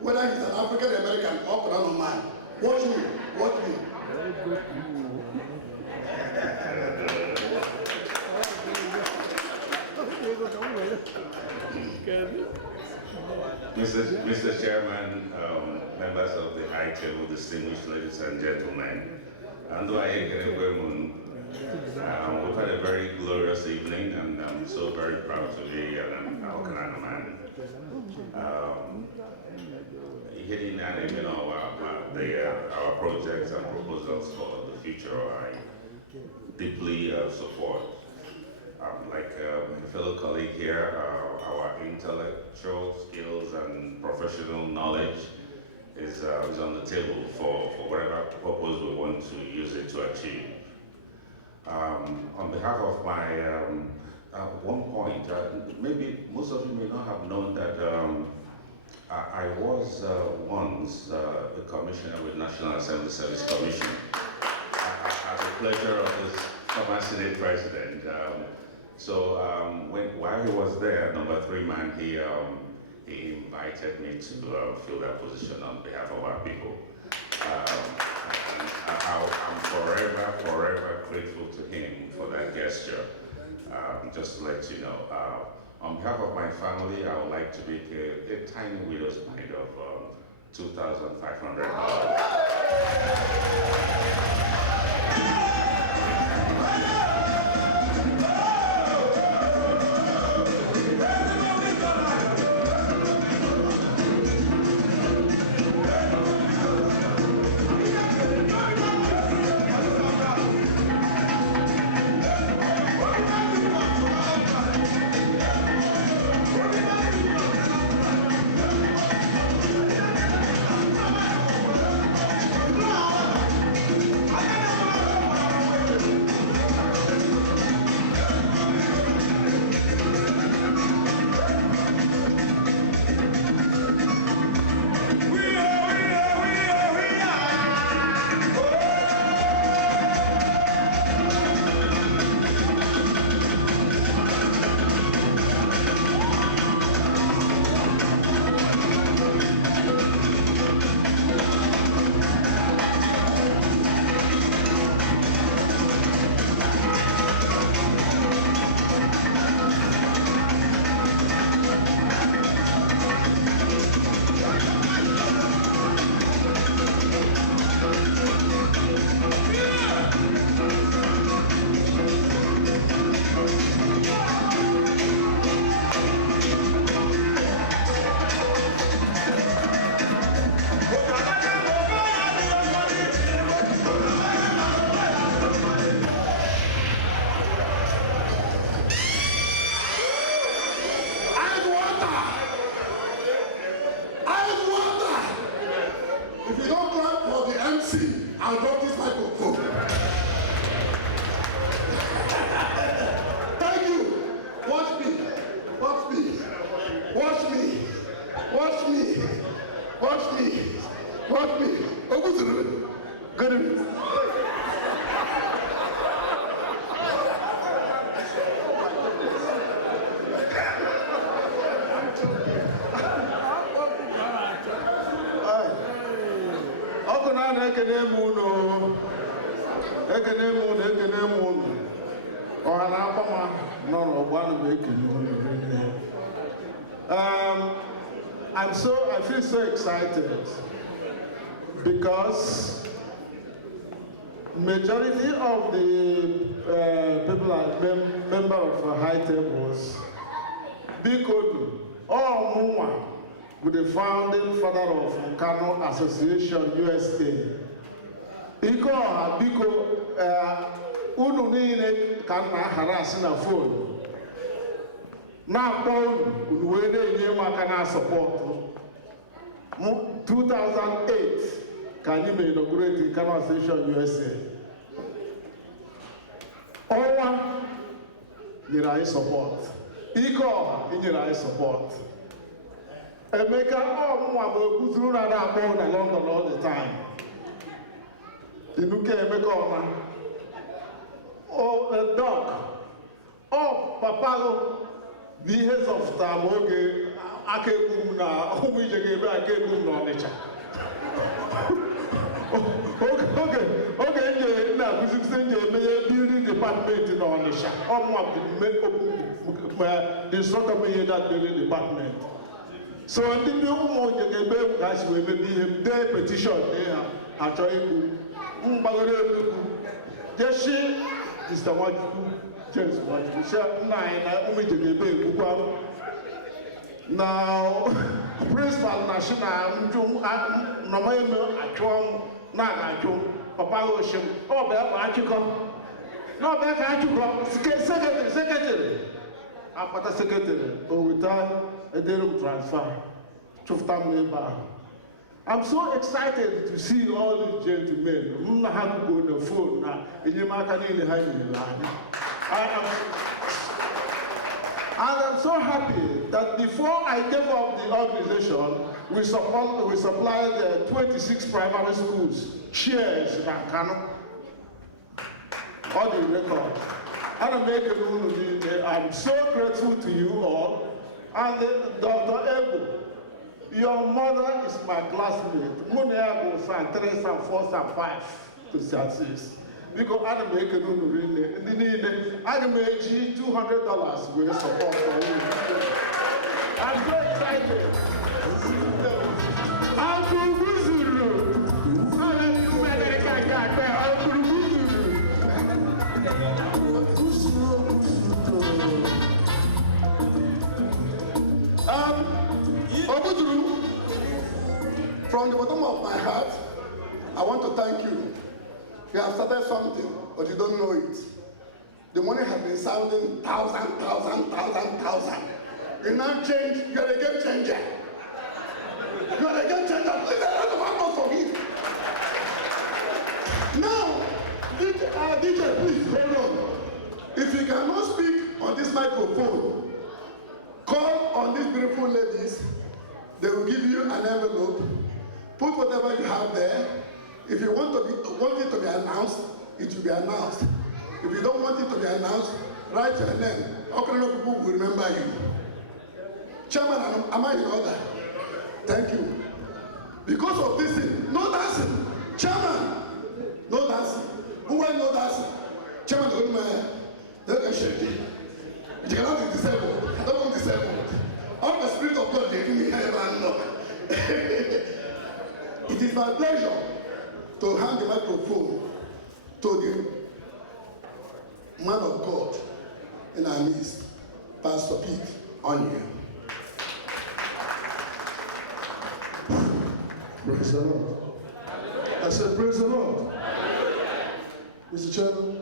whether he's an African American or Korean man, watch me, watch me. Mr. Chairman, members of the high table, distinguished ladies and gentlemen, we've had a very glorious evening, and I'm so very proud to be an Awkunanaw man. Hitting and our projects and proposals for the future, I deeply support. Like my fellow colleague here, our intellectual skills and professional knowledge is on the table for whatever purpose we want to use it to achieve. On behalf of my, one point, maybe most of you may not have known that I was once the commissioner with National Assembly Service Commission. I had the pleasure of this former Senate president. While he was there, number 3 man, he invited me to fill that position on behalf of our people. I'm forever grateful to him for that gesture. Just to let you know, on behalf of my family, I would like to make a tiny widow's mite of $2,500. I'll drop this microphone. Thank you. Watch me. Watch me. Watch me. Watch me. Watch me. Watch me. Good evening. I feel so excited because majority of the people are member of high tables. Bikodu, or Muma, with the founding father of Awkunanaw Association USA. Biko, unu niile ka na harass na phone. na-akpọ unu wee na-enye m aka na sọpọtụ. 2008 ka anyị mere inaugurate Awkunanaw USA. Ọnwa nyere anyị sọpọtụ. Ike ọha nyere anyị sọpọtụ. Emeka ọmụnwa bụ ekuzuru na na-akpọ na London all the time. Inuke Emeka ọma. Doc, papa bụ ihe zọpụtara m oge aka egbu m na ụmụ ije ga-ebe aka egbu m n'Ọnịcha. Oge nje na-akụzikụzi nje emenye building department n'Ọnịcha. Ọmụnwa bụ the instructor m ihe that building department. So ndị ụmụ nje ga-ebe ka ha si wee mebe ihe m dee petition ha achọ ikwu mgbagoro egwu jeshi Mr. Nwachukwu James Nwachukwu sị nna anyị na ụmụ ije ga-ebe ekwukwa na principal na shi na njụ nọmanye m achụọ m na-aga achụ papa ha oshi m ọbịa ka achịkọ n'ọbịa ka achịkọ sekretịrị akpata sekretịrị o weta edere m transfer chụfụta m ebe ahụ. I'm so excited to see all these gentlemen. And I'm so happy that before I gave up the organization, we supplied 26 primary schools, chairs in Awkunanaw, all the records. And I'm so grateful to you all. And Dr. Ebo, your mother is my classmate. Munia goes and 3 and 4 and 5 to 6. Because I don't make it really. I can make $200 with support for you. I'm so excited. From the bottom of my heart, I want to thank you. You have started something, but you don't know it. The money has been sounding thousand. You now change, you're a game changer. You're a game changer. Please, I don't want for me. Now, DJ, please, hold on. If you cannot speak on this microphone, call on these beautiful ladies. They will give you an envelope. Put whatever you have there. If you want it to be announced, it will be announced. If you don't want it to be announced, write your name. Awkunanaw people will remember you. Chairman, am I in order? Thank you. Because of this thing, no dancing. Chairman, no dancing. Who wants no dancing? Chairman, they can shake it. You cannot be disabled. I don't want disabled. All the Spirit of God, they give me heaven and know. It is my pleasure to hand the microphone to the man of God in our midst, Pastor Pete Onion. Praise the Lord. I said, praise the Lord. Mr. Chairman,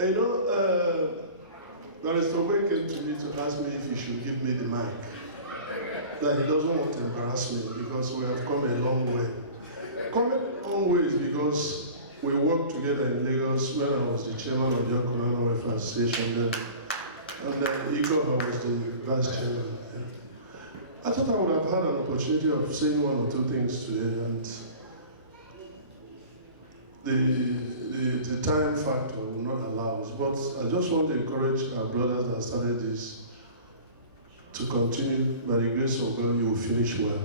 you know, Barrister Wade came to me to ask me if he should give me the mic. That he doesn't want to embarrass me because we have come a long way. Come a long ways because we worked together in Lagos when I was the chairman of the Awkunanaw USA Association and then Igor was the vice chairman. I thought I would have had an opportunity of saying 1 or 2 things today, and the time factor will not allow us. But I just want to encourage our brothers that started this to continue. By the grace of God, you will finish well.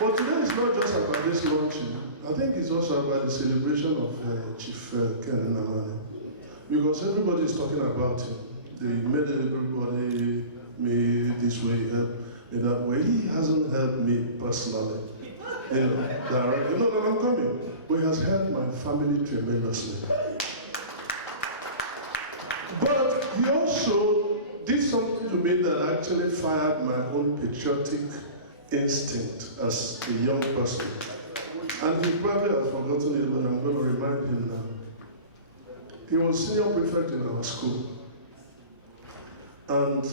But today is not just about this launching. I think it's also about the celebration of Chief Ken Nnamani. Because everybody is talking about him. They made everybody me this way, help me that way. He hasn't helped me personally. You know, directly. No, I'm coming. But he has helped my family tremendously. But he also did something to me that actually fired my own patriotic instinct as a young person. And he probably has forgotten it, but I'm going to remind him now. He was senior prefect in our school. And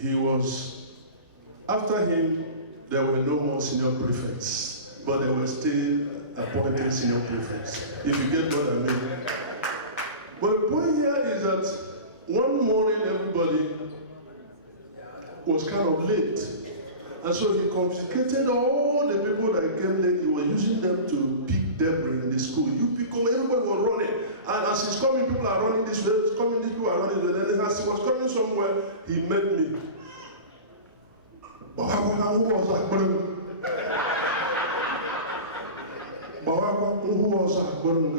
he was, after him, there were no more senior prefects, but there were still appointed senior prefects, if you get what I mean. But the point here is that one morning everybody was kind of late. And so he confiscated all the people that came late. He was using them to pick debris in the school. You pick up, everybody was running. And as he's coming, people are running this way, he's coming, these people are running this way. And as he was coming somewhere, he met me. Who was that?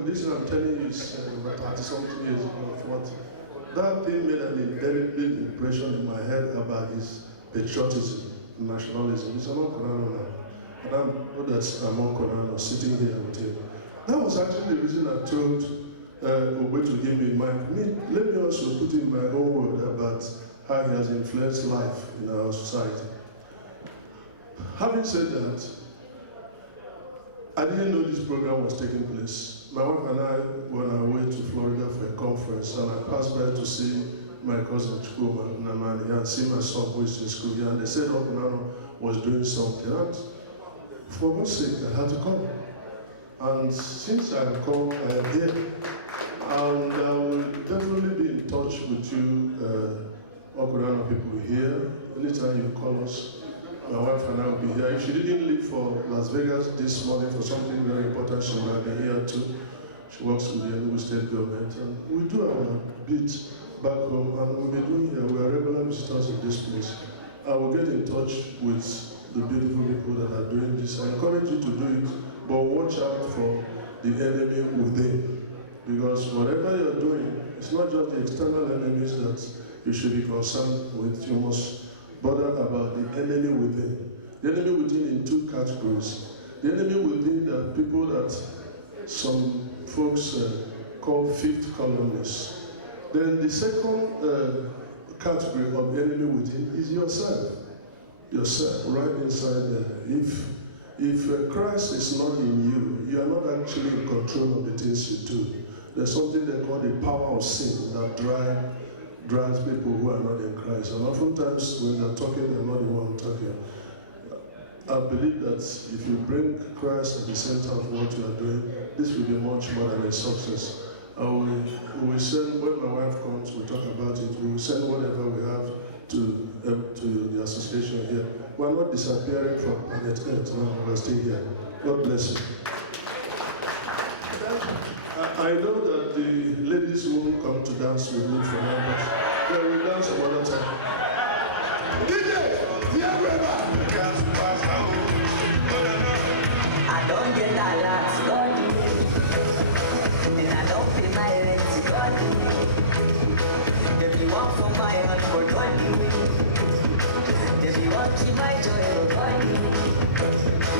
This I'm telling you is 30-something years ago. What? That thing made an indelible impression in my head about his patriotism, nationalism. He's an Awkunanaw now. And I know that I'm Awkunanaw sitting here with him. That was actually the reason I told Ogbe to give me mic. Let me also put in my own word about how he has influenced life in our society. Having said that, I didn't know this program was taking place. My wife and I were on our way to Florida for a conference, and I passed by to see my cousin Chukuma Namani and see my son who is in school here, and they said Awkunanaw was doing something. And for God's sake, I had to come. And since I have come, I am here. And I will definitely be in touch with you, Awkunanaw people here. Anytime you call us, my wife and I will be here. If she didn't leave for Las Vegas this morning for something very important, she might be here too. She works with the Enugu State government. And we do our bit back home, and we'll be doing here. We are regular visitors of this place. I will get in touch with the beautiful people that are doing this. I encourage you to do it, but watch out for the enemy within. Because whatever you're doing, it's not just the external enemies that you should be concerned with. You must bother about the enemy within. The enemy within in two categories. The enemy within are people that some folks call fifth columnists. Then the second category of enemy within is yourself. Yourself, right inside there. If Christ is not in you, you are not actually in control of the things you do. There's something they call the power of sin that drives people who are not in Christ. And oftentimes when they're talking, they're not the one talking. I believe that if you bring Christ at the center of what you are doing, this will be much more than a success. We will send, when my wife comes, we'll talk about it, we will send whatever we have to the association here. We're not disappearing from planet Earth, no, we're still here. God bless you. I know that the ladies won't come to dance with me for now, but they will dance some other time. DJ, I don't get a lot, God. And I don't pay my rent, God. If you want for my heart, for God. If you want to my joy, for God.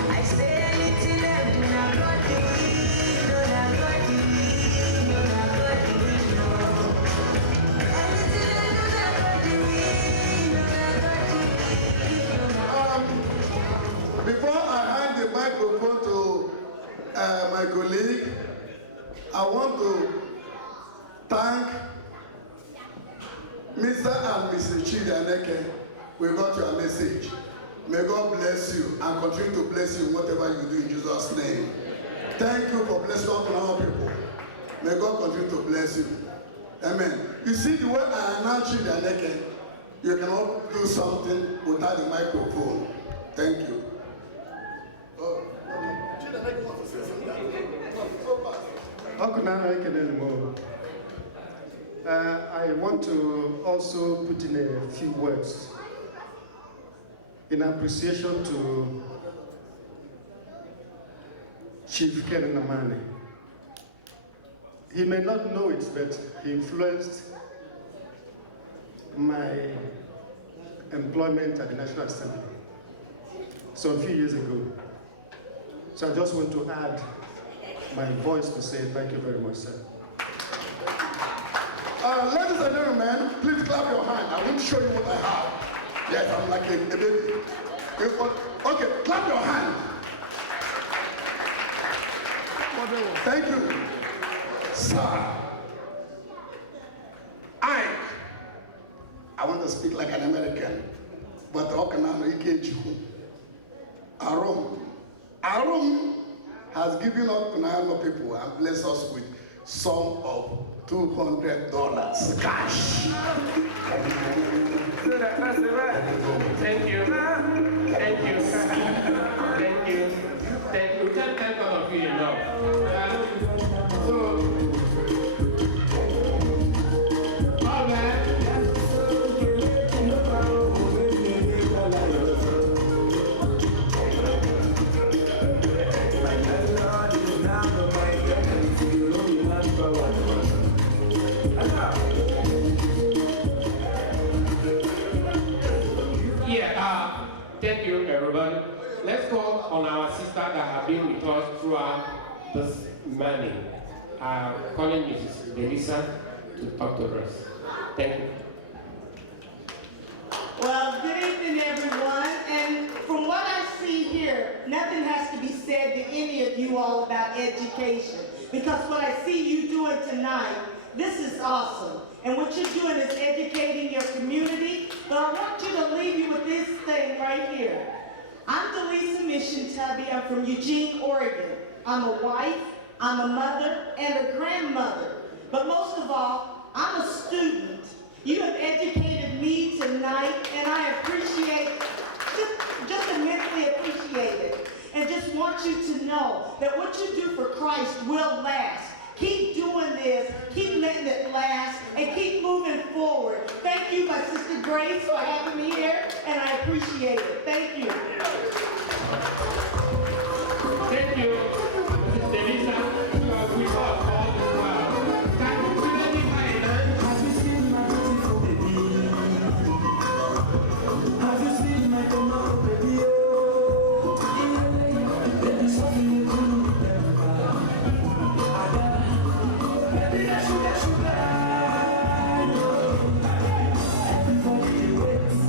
I say anything and do not God. Before I hand the microphone to my colleague, I want to thank Mr. and Mrs. Chidaneke. We got your message. May God bless you and continue to bless you in whatever you do in Jesus' name. Thank you for blessing all people. May God continue to bless you. Amen. You see the way I announce Chidaneke, you cannot do something without the microphone. Thank you. I want to also put in a few words in appreciation to Chief Ken Namani. He may not know it, but he influenced my employment at the National Assembly a few years ago. So I just want to add my voice to say thank you very much, sir. Ladies and gentlemen, please clap your hand. I want to show you what I have. Yes, I'm like a baby. Okay, clap your hand. Thank you. Sir, I want to speak like an American, but Awkunanaw Ikeju. Arum has given Awkunanaw people and blessed us with sum of $200 cash. Thank you. Thank you. Thank you. Thank you. We can't thank all of you enough. So, all right. Thank you, everybody. Let's call on our sister that have been with us throughout this morning. Calling Mrs. Melissa to talk to us. Thank you. Well, good evening, everyone. And from what I see here, nothing has to be said to any of you all about education. Because what I see you doing tonight, this is awesome. And what you're doing is educating your community. But I want you to leave you with this thing right here. I'm Delisa Mission Tubby. I'm from Eugene, Oregon. I'm a wife, I'm a mother, and a grandmother. But most of all, I'm a student. You have educated me tonight, and I appreciate, just immensely appreciate it. And just want you to know that what you do for Christ will last. Keep doing this, keep letting it last, and keep moving forward. Thank you, my sister Grace, for having me here, and I appreciate it. Thank you. Thank you, Mrs. Delisa. We all can you really have you seen my beautiful baby? Have you seen my tomato baby? Baby, something you couldn't remember. Baby, that's sugar, sugar. Everybody waits.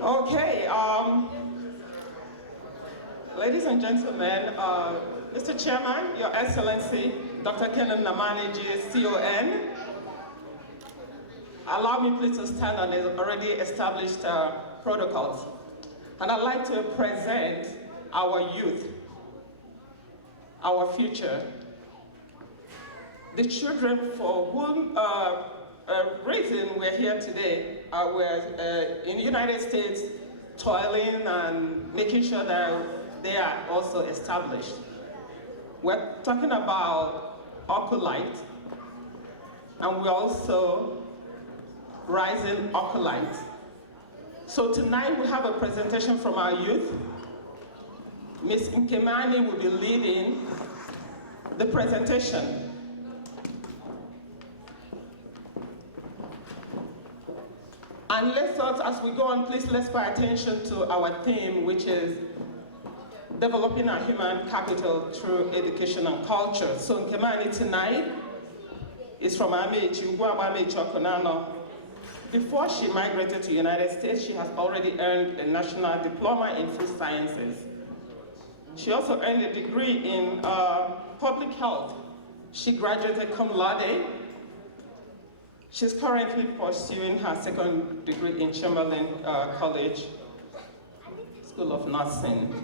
Okay, ladies and gentlemen, Mr. Chairman, Your Excellency, Dr. Kenan Namani, GSCON, allow me please to stand on the already established protocols. And I'd like to present our youth, our future, the children for whom reason we're here today. We're in the United States toiling and making sure that they are also established. We're talking about Awkulite, and we're also rising Awkulite. So tonight we have a presentation from our youth. Ms. Nkemani will be leading the presentation. And as we go on, please let's pay attention to our theme, which is developing our human capital through education and culture. So Nkemani tonight is from Awkunanaw. Before she migrated to the United States, she has already earned a national diploma in food sciences. She also earned a degree in public health. She graduated cum laude. She's currently pursuing her second degree in Chamberlain College, School of Nursing.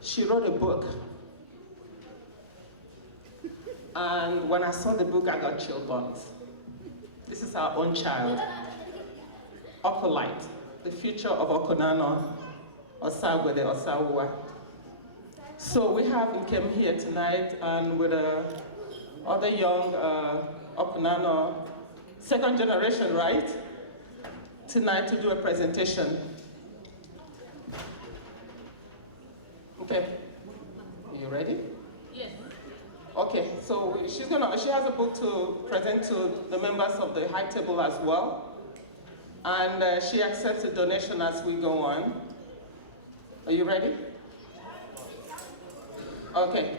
She wrote a book. And when I saw the book, I got chill bumps. This is our own child, Awkulite, the future of Awkunanaw, Osagwede, Osawua. So we have Nkem here tonight, and with other young Awkunanaw, second generation, right? Tonight to do a presentation. Okay, are you ready? Yes. So she has a book to present to the members of the high table as well. And she accepts a donation as we go on. Are you ready? Okay.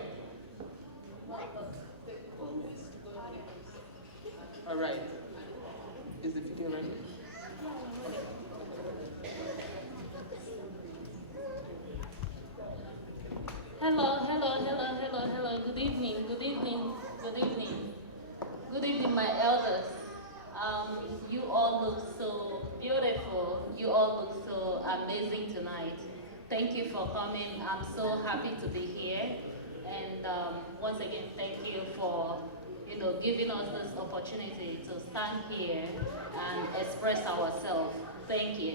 All right. Is the video ready? Hello. Good evening, my elders. You all look so beautiful. You all look so amazing tonight. Thank you for coming. I'm so happy to be here. And once again, thank you for giving us this opportunity to stand here and express ourselves. Thank you.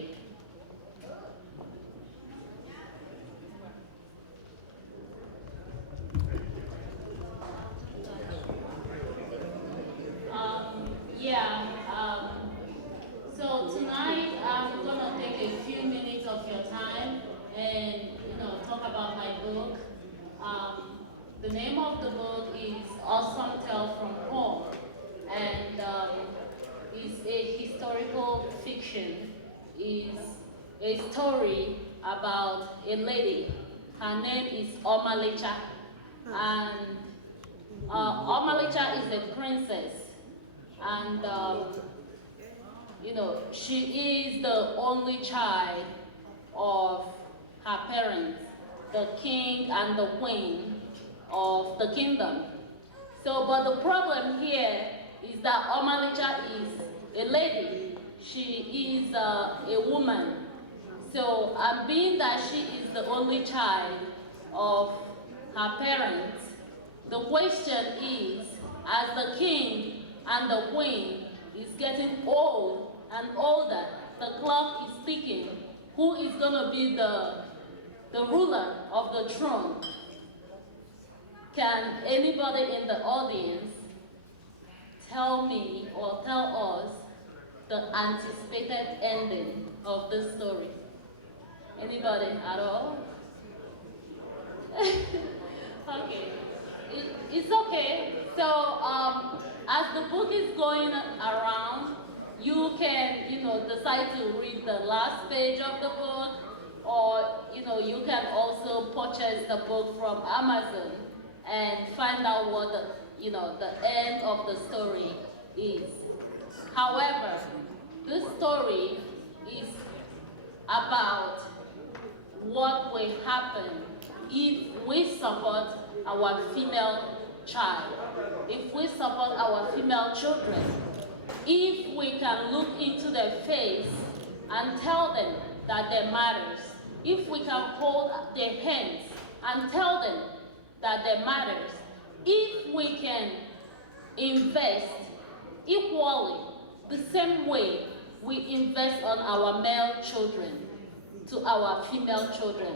So tonight I'm gonna take a few minutes of your time and talk about my book. The name of the book is Awesome Tale from Home, and it's a historical fiction. It's a story about a lady. Her name is Omalicha, and Omalicha is a princess, and she is the only child of her parents, the king and the queen of the kingdom. So, but the problem here is that Omalicha is a lady. She is a woman. So, and being that she is the only child of her parents, the question is, as the king and the queen is getting old and older, the clock is ticking, who is going to be the ruler of the throne? Can anybody in the audience tell me or tell us the anticipated ending of this story? Anybody at all? Okay, it's okay. So as the book is going around, you can decide to read the last page of the book, or you can also purchase the book from Amazon and find out what the end of the story is. However, this story is about what will happen if we support our female child, if we support our female children, if we can look into their face and tell them that they matters, if we can hold their hands and tell them that they matters, if we can invest equally the same way we invest on our male children to our female children,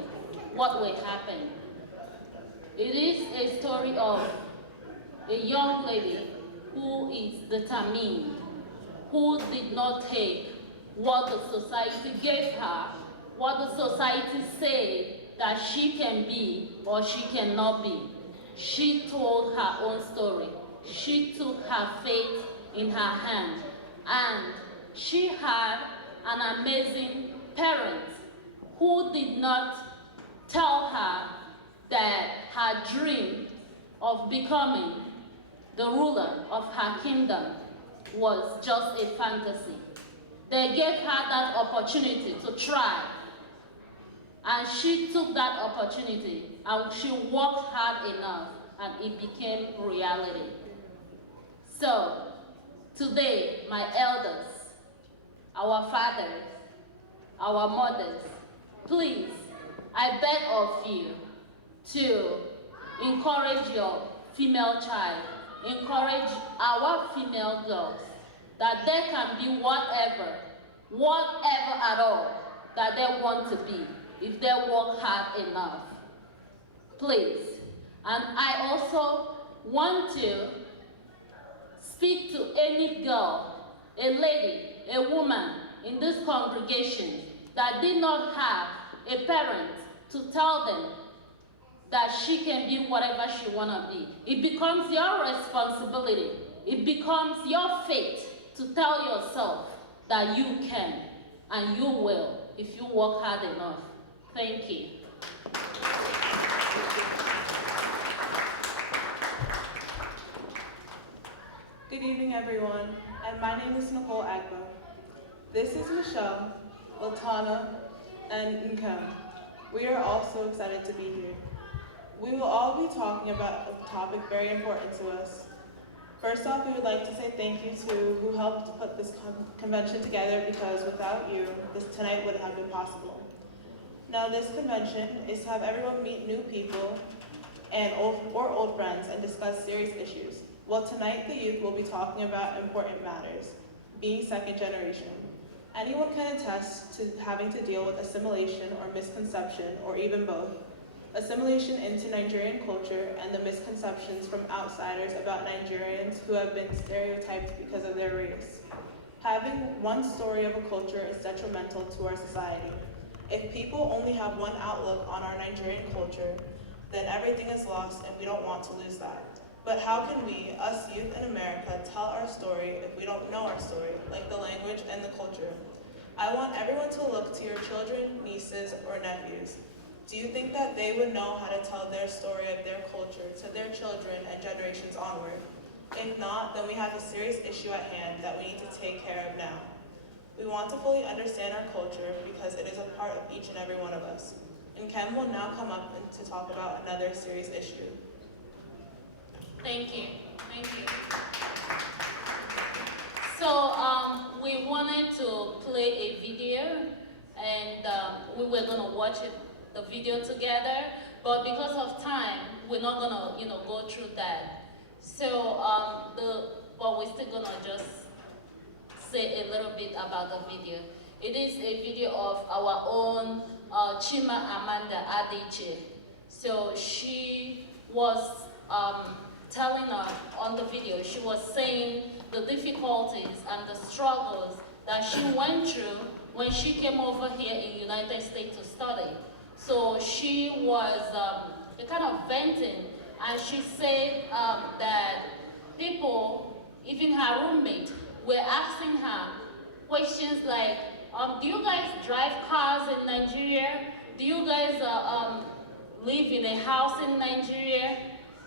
what will happen? It is a story of a young lady who is determined, who did not take what the society gave her, what the society said that she can be or she cannot be. She told her own story. She took her fate in her hand, and she had an amazing parent who did not tell her that her dream of becoming the ruler of her kingdom was just a fantasy. They gave her that opportunity to try, and she took that opportunity and she worked hard enough, and it became reality. So today, my elders, our fathers, our mothers, please, I beg of you to encourage your female child, encourage our female girls, that they can be whatever at all that they want to be, if they work hard enough. Please. And I also want to speak to any girl, a lady, a woman in this congregation that did not have a parent to tell them that she can be whatever she wanna be. It becomes your responsibility. It becomes your fate to tell yourself that you can and you will if you work hard enough. Thank you. Good evening, everyone, and my name is Nicole Agbo. This is Michelle, Latana, and Nkem. We are all so excited to be here. We will all be talking about a topic very important to us. First off, we would like to say thank you to who helped put this convention together, because without you, tonight wouldn't have been possible. Now, this convention is to have everyone meet new people and old friends and discuss serious issues. Well, tonight the youth will be talking about important matters, being second generation. Anyone can attest to having to deal with assimilation or misconception, or even both. Assimilation into Nigerian culture and the misconceptions from outsiders about Nigerians who have been stereotyped because of their race. Having one story of a culture is detrimental to our society. If people only have one outlook on our Nigerian culture, then everything is lost, and we don't want to lose that. But how can we, us youth in America, tell our story if we don't know our story, like the language and the culture? I want everyone to look to your children, nieces, or nephews. Do you think that they would know how to tell their story of their culture to their children and generations onward? If not, then we have a serious issue at hand that we need to take care of now. We want to fully understand our culture because it is a part of each and every one of us. And Ken will now come up to talk about another serious issue. Thank you. Thank you. So we wanted to play a video, and we were gonna watch the video together. But because of time, we're not gonna, go through that. So but we're still gonna just say a little bit about the video. It is a video of our own Chima Amanda Adiche. So she was telling us on the video, she was saying the difficulties and the struggles that she went through when she came over here in the United States to study. So she was kind of venting, and she said that people, even her roommate, were asking her questions like, do you guys drive cars in Nigeria? Do you guys live in a house in Nigeria?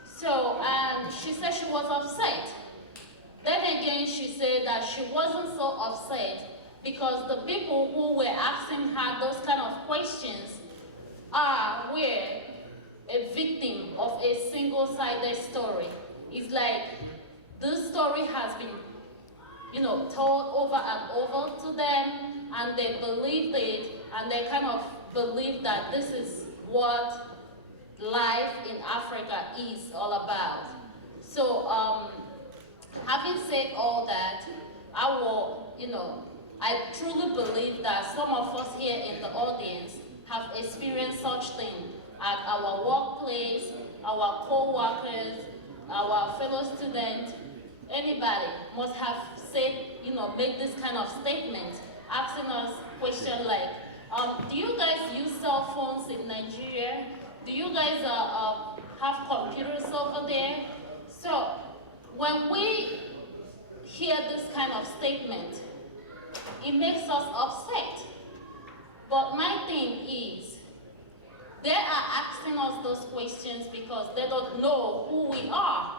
So she said she was upset. Then again, she said that she wasn't so upset because the people who were asking her those kind of questions were a victim of a single-sided story. It's like this story has been, told over and over to them, and they believed it, and they kind of believe that this is what life in Africa is all about. So, having said all that, I truly believe that some of us here in the audience have experienced such things at our workplace, our co-workers, our fellow students. Anybody must have said, make this kind of statement, asking us questions like, do you guys use cell phones in Nigeria? Do you guys have computers over there? So when we hear this kind of statement, it makes us upset. But my thing is, they are asking us those questions because they don't know who we are.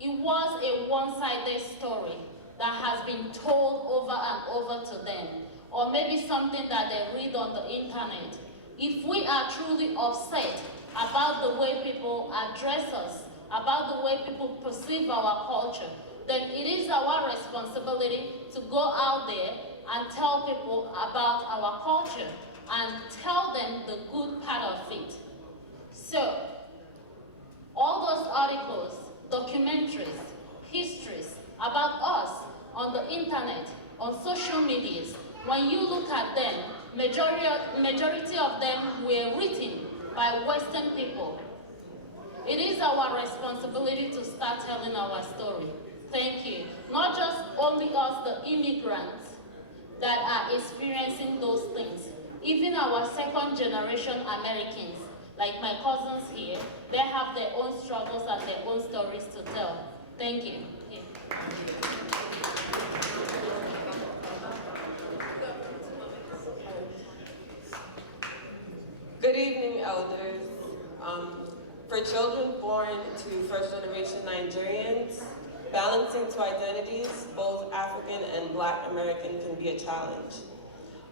It was a one-sided story that has been told over and over to them, or maybe something that they read on the internet. If we are truly upset about the way people address us, about the way people perceive our culture, then it is our responsibility to go out there and tell people about our culture and tell them the good part of it. So, all those articles, documentaries, histories about us on the internet, on social medias, when you look at them, majority of them were written by Western people. It is our responsibility to start telling our story. Thank you. Not just only us, the immigrants, that are experiencing those things. Even our second generation Americans, like my cousins here, they have their own struggles and their own stories to tell. Thank you. Yeah. Good evening, elders. For children born to first-generation Nigerians, balancing two identities, both African and Black American, can be a challenge.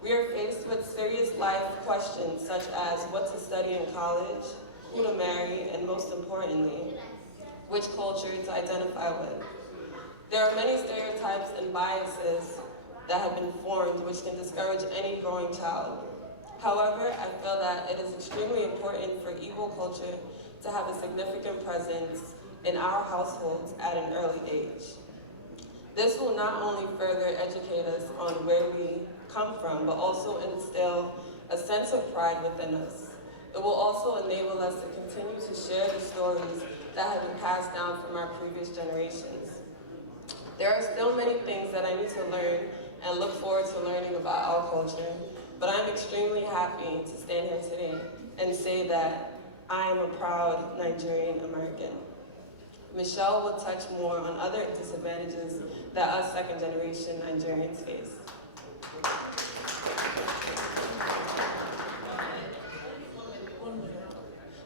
We are faced with serious life questions such as what to study in college, who to marry, and most importantly, which culture to identify with. There are many stereotypes and biases that have been formed which can discourage any growing child. However, I feel that it is extremely important for Igbo culture to have a significant presence in our households at an early age. This will not only further educate us on where we come from, but also instill a sense of pride within us. It will also enable us to continue to share the stories that have been passed down from our previous generations. There are still many things that I need to learn and look forward to learning about our culture, but I'm extremely happy to stand here today and say that I am a proud Nigerian American. Michelle will touch more on other disadvantages that us second-generation Nigerians face.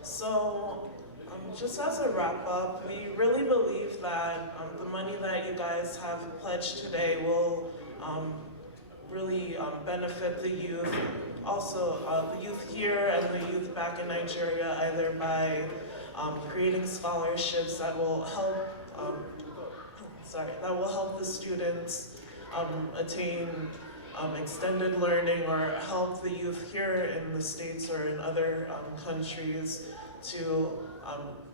So, just as a wrap-up, we really believe that the money that you guys have pledged today will really benefit the youth. Also, the youth here and the youth back in Nigeria, either by creating scholarships that will help, the students attain extended learning, or help the youth here in the States or in other countries to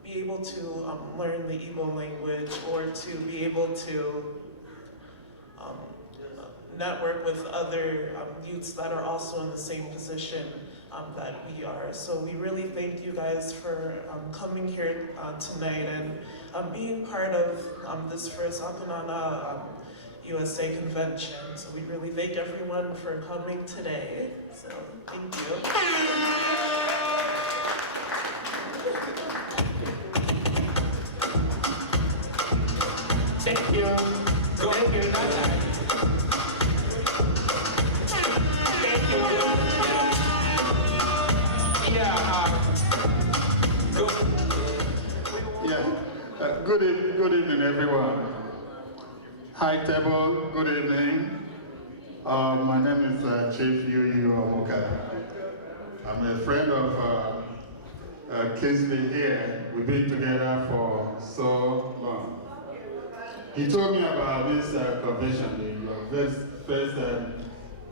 be able to learn the Igbo language, or to be able to network with other youths that are also in the same position that we are. So we really thank you guys for coming here tonight and being part of this first Awkunanaw USA Convention. So we really thank everyone for coming today. So thank you. Thank you. Thank you. Thank you. Good evening, everyone. Hi, table. Good evening. My name is Chief Yuyu Omuka. I'm a friend of Kingsley here. We've been together for so long. He told me about this convention, the first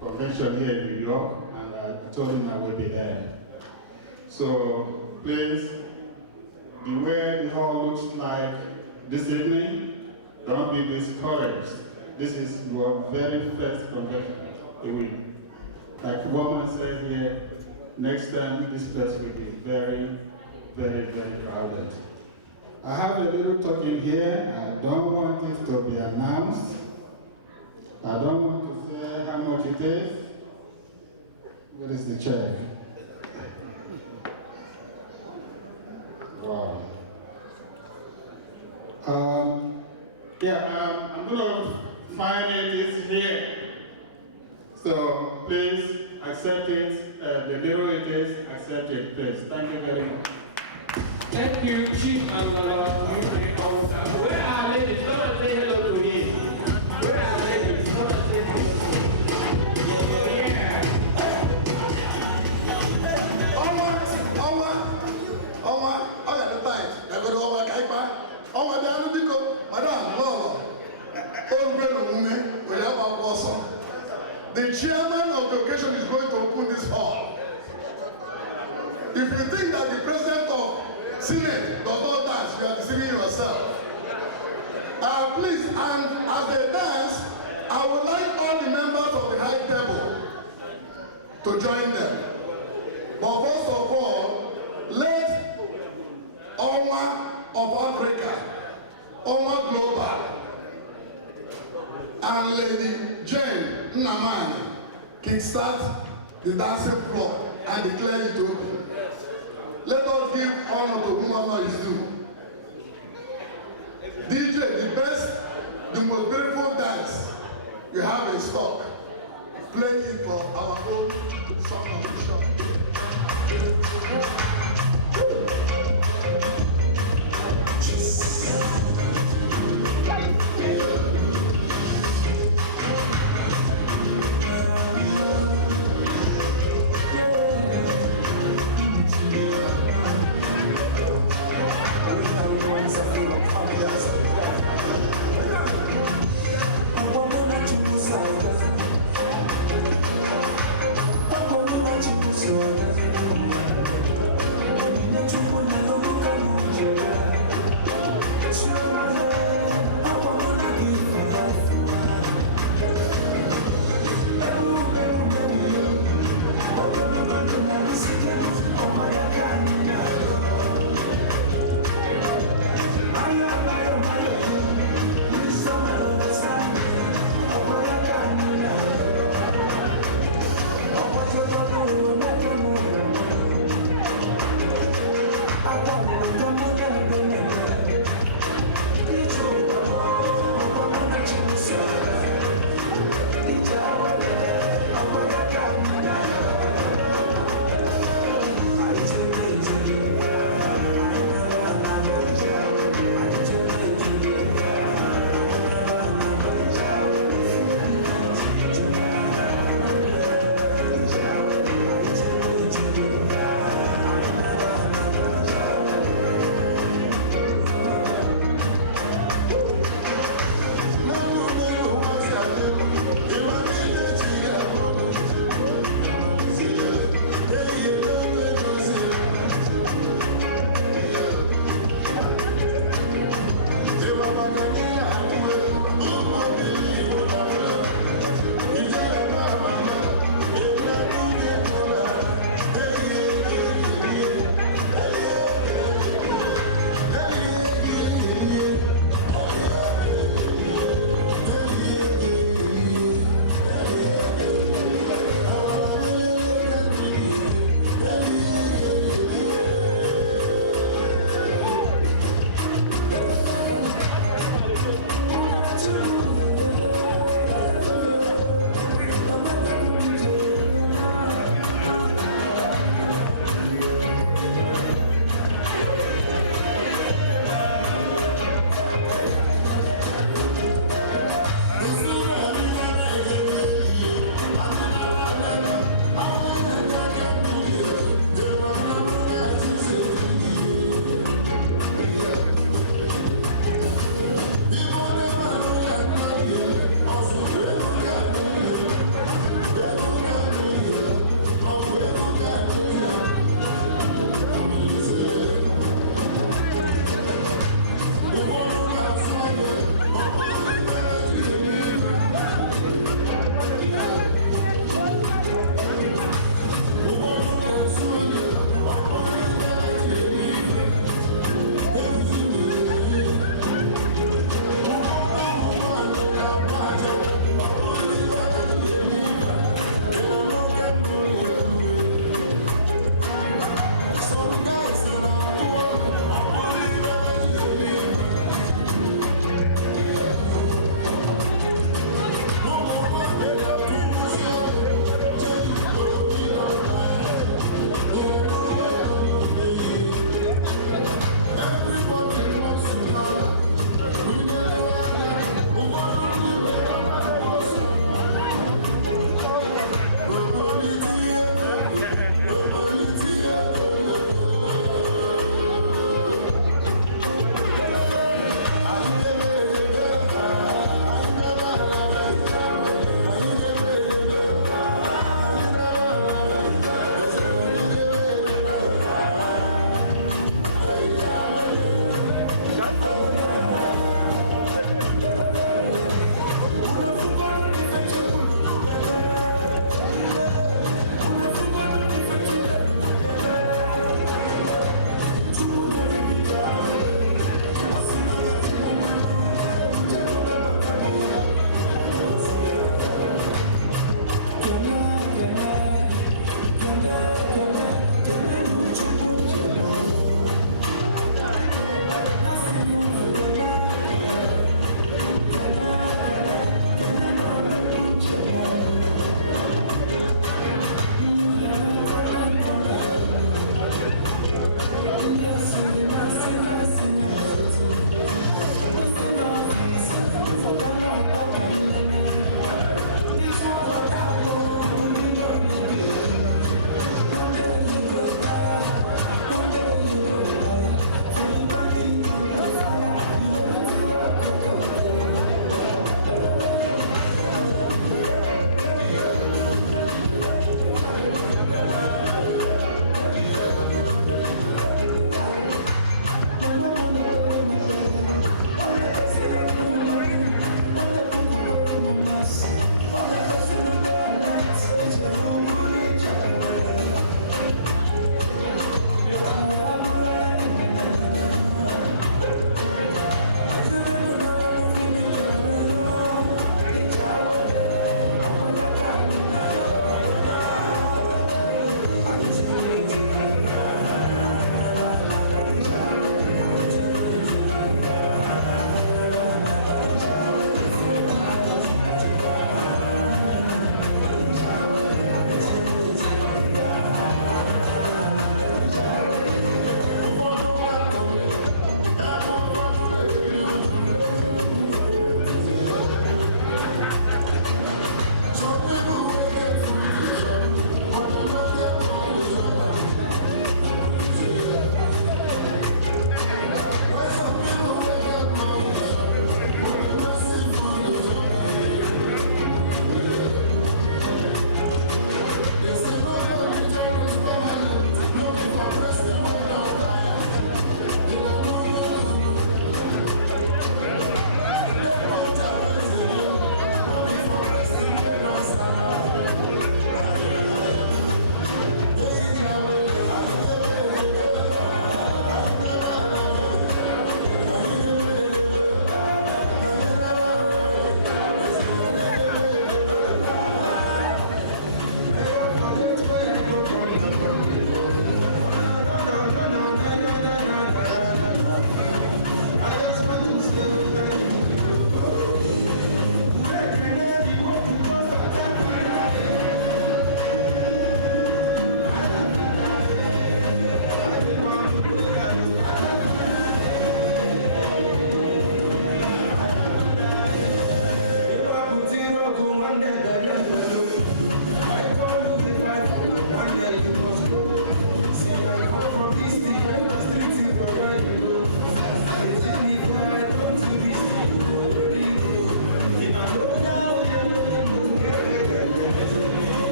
convention here in New York, and I told him I will be there. So please, the way the hall looks like this evening, don't be discouraged. This is your very first convention a week. Like the woman said here, next time this place will be very, very, very crowded. I have a little token here. I don't want it to be announced. I don't want to say how much it is. Where is the check? Wow. I'm going to find it. It's here. So please accept it. The little it is, accept it, please. Thank you very much. Thank you, Chief Awkunanaw officer. Where are ladies? Come and say hello to him. Where are ladies? Come and say hello to him. Yeah. I got the time. I go to Oma Kaipa. Oma Dano Biko, Madame Lolo. The chairman of the occasion is going to open this hall. If you think that the president of Senate does not dance, you are deceiving yourself. Please, and as they dance, I would like all the members of the high table to join them. But first of all, let Oma of Africa, Oma Global, and Lady Jane Nnamani kickstart the dancing floor and declare it open. let us give honor to whom honor is due. DJ, the best, the most beautiful dance you have in stock. Play it for our own song of the show.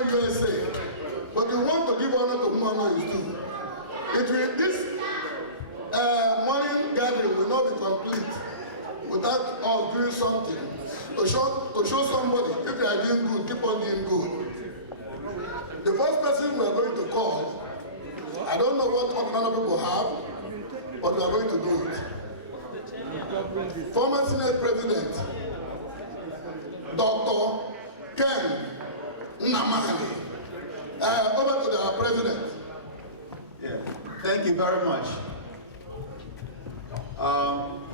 Awkunanaw USA, but you want to give honor to whom honor is due. This morning gathering will not be complete without us doing something to show somebody if you are doing good, keep on doing good. The first person we are going to call, I don't know what Awkunanaw people have, but we are going to do it. Former Senate President, Dr. Ken Nnamani. Over to our President. Yeah. Thank you very much.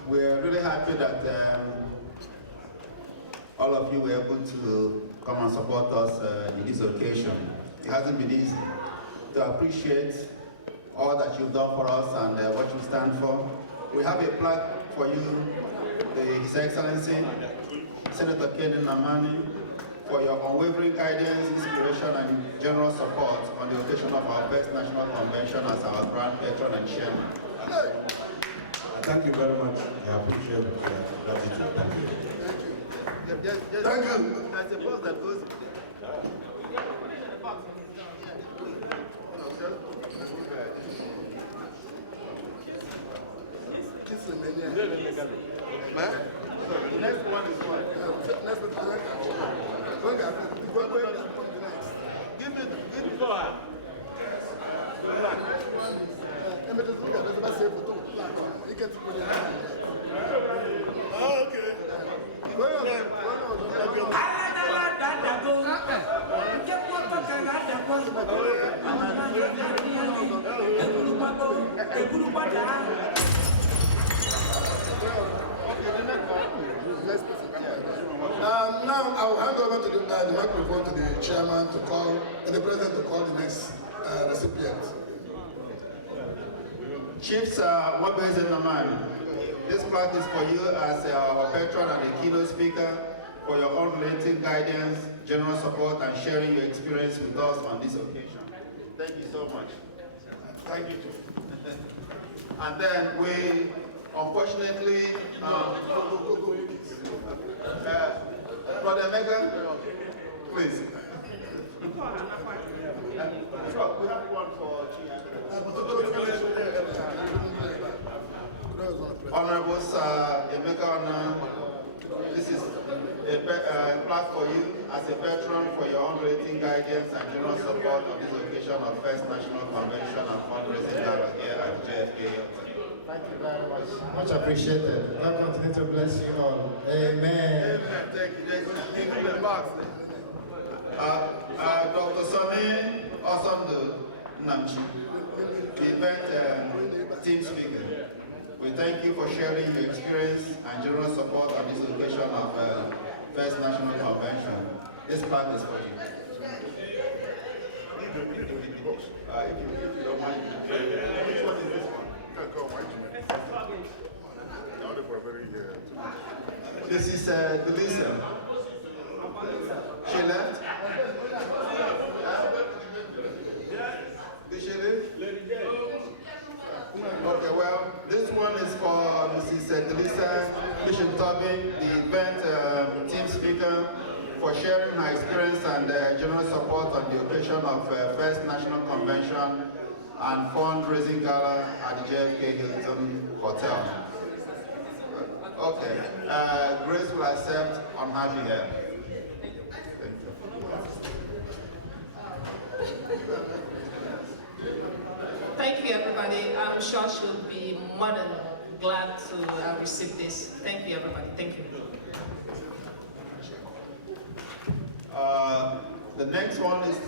We're really happy that all of you were able to come and support us in this occasion. It hasn't been easy to appreciate all that you've done for us and what you stand for. We have a plaque for you, His Excellency, Senator Ken Nnamani, for your unwavering guidance, inspiration, and general support on the occasion of our first National Convention as our Grand Patron and Chairman. Thank you very much. I appreciate it. Thank you. I suppose that goes. The next one is what? Give me the floor. Now I will hand over to the microphone to the chairman to call, and the president to call the next recipient. Chiefs, Wabeze Nnamani, this plaque is for you as our patron and the keynote speaker for your unrelenting guidance, general support, and sharing your experience with us on this occasion. Thank you so much. Thank you. And then we, unfortunately, Brother Megan, please. Sure, we have one for Honorable Emeka, this is a plaque for you as a patron for your unrelenting guidance and general support on this occasion of First National Convention and fundraising gala here at JFK. Thank you very much. Much appreciated. God continue to bless you all. Amen. Thank you. Dr. Sonny Osando Namchi, the event team speaker. We thank you for sharing your experience and general support on this occasion of First National Convention. This plaque is for you. If you don't mind. Which one is this one? This is Delisa. She left? Did she leave? Okay, well, this one is for Mrs. Delisa Bishop Tobin, the event team speaker, for sharing her experience and general support on the occasion of First National Convention and fundraising gala at the JFK Hilton Hotel. Okay, Grace will accept on her behalf. Thank you, everybody. I'm sure she'll be more than glad to receive this. Thank you, everybody. Thank you. The next one is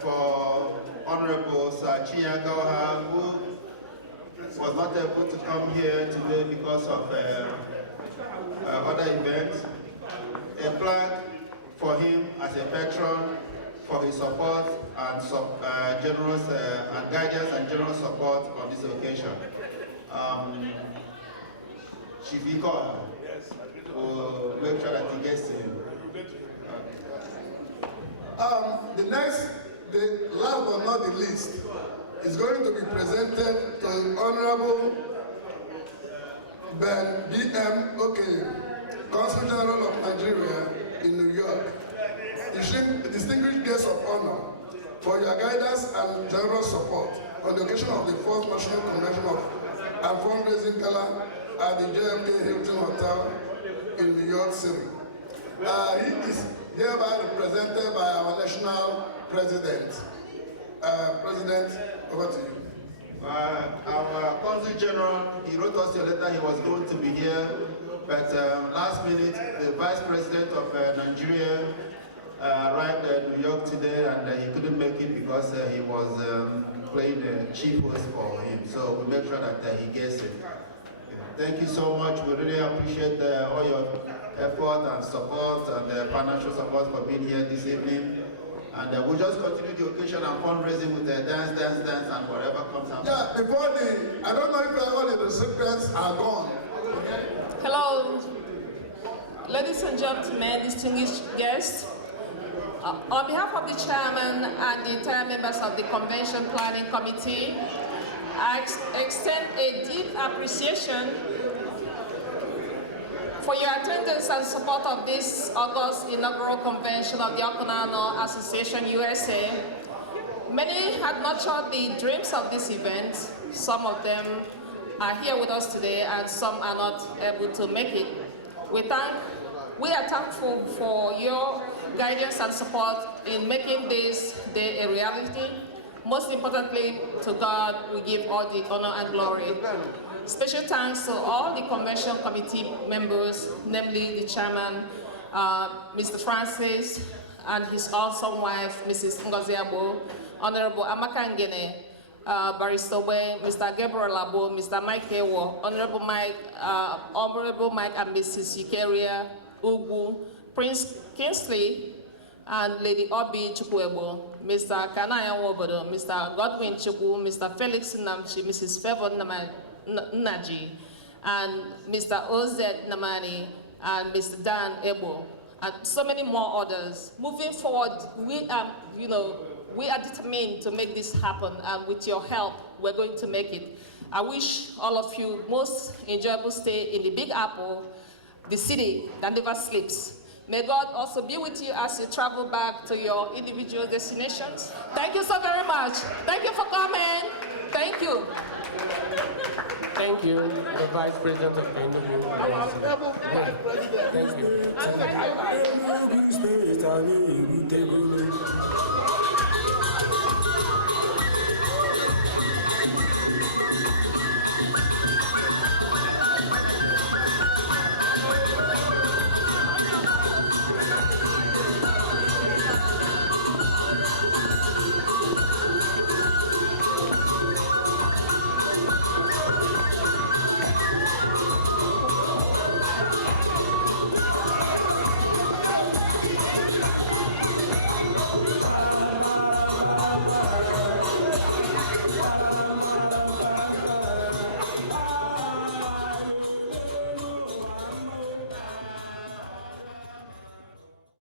for Honorable Chinya Gauha, who was not able to come here today because of other events. A plaque for him as a patron for his support and generous and guidance and general support on this occasion. Chief Iko will make sure that he gets to him. The last but not the least, is going to be presented to Honorable Ben B.M. Oke, Consul General of Nigeria in New York. distinguished guests of honor, for your guidance and generous support on the occasion of the 4th National Convention and Fundraising Gala at the JFK Hilton Hotel in New York City. He is hereby represented by our national president. President, over to you. Our Consul General, he wrote us a letter he was going to be here, but last minute, the Vice President of Nigeria arrived at New York today, and he couldn't make it because he was playing the chief host for him. So we make sure that he gets it. Thank you so much. We really appreciate all your effort and support and financial support for being here this evening. And we'll just continue the occasion and fundraising with the dance, and whatever comes out. Yeah, before I don't know if all the recipients are gone. Okay? Hello, ladies and gentlemen, distinguished guests. On behalf of the chairman and the entire members of the Convention Planning Committee, I extend a deep appreciation for your attendance and support of this August inaugural convention of the Awkunanaw Association USA. Many had nurtured the dreams of this event. Some of them are here with us today and some are not able to make it. We are thankful for your guidance and support in making this day a reality. Most importantly, to God, we give all the honor and glory. Special thanks to all the convention committee members, namely the chairman, Mr. Francis, and his awesome wife, Mrs. Ngozi Abo, Honorable Amaka Ngene, Barrister Obe, Mr. Gabriel Abo, Mr. Mike Ewo, Honorable Mike and Mrs. Eukaria Ugu, Prince Kingsley, and Lady Obi Chukwuebo, Mr. Kanaya Wobodo, Mr. Godwin Chukwu, Mr. Felix Namchi, Mrs. Favor Naji, and Mr. Ozet Namani, and Mr. Dan Ebo, and so many more others. Moving forward, we are determined to make this happen, and with your help, we're going to make it. I wish all of you most enjoyable stay in the Big Apple, the city that never sleeps. May God also be with you as you travel back to your individual destinations. Thank you so very much. Thank you for coming. Thank you. Thank you, the Vice President of the Inaugural. Thank you.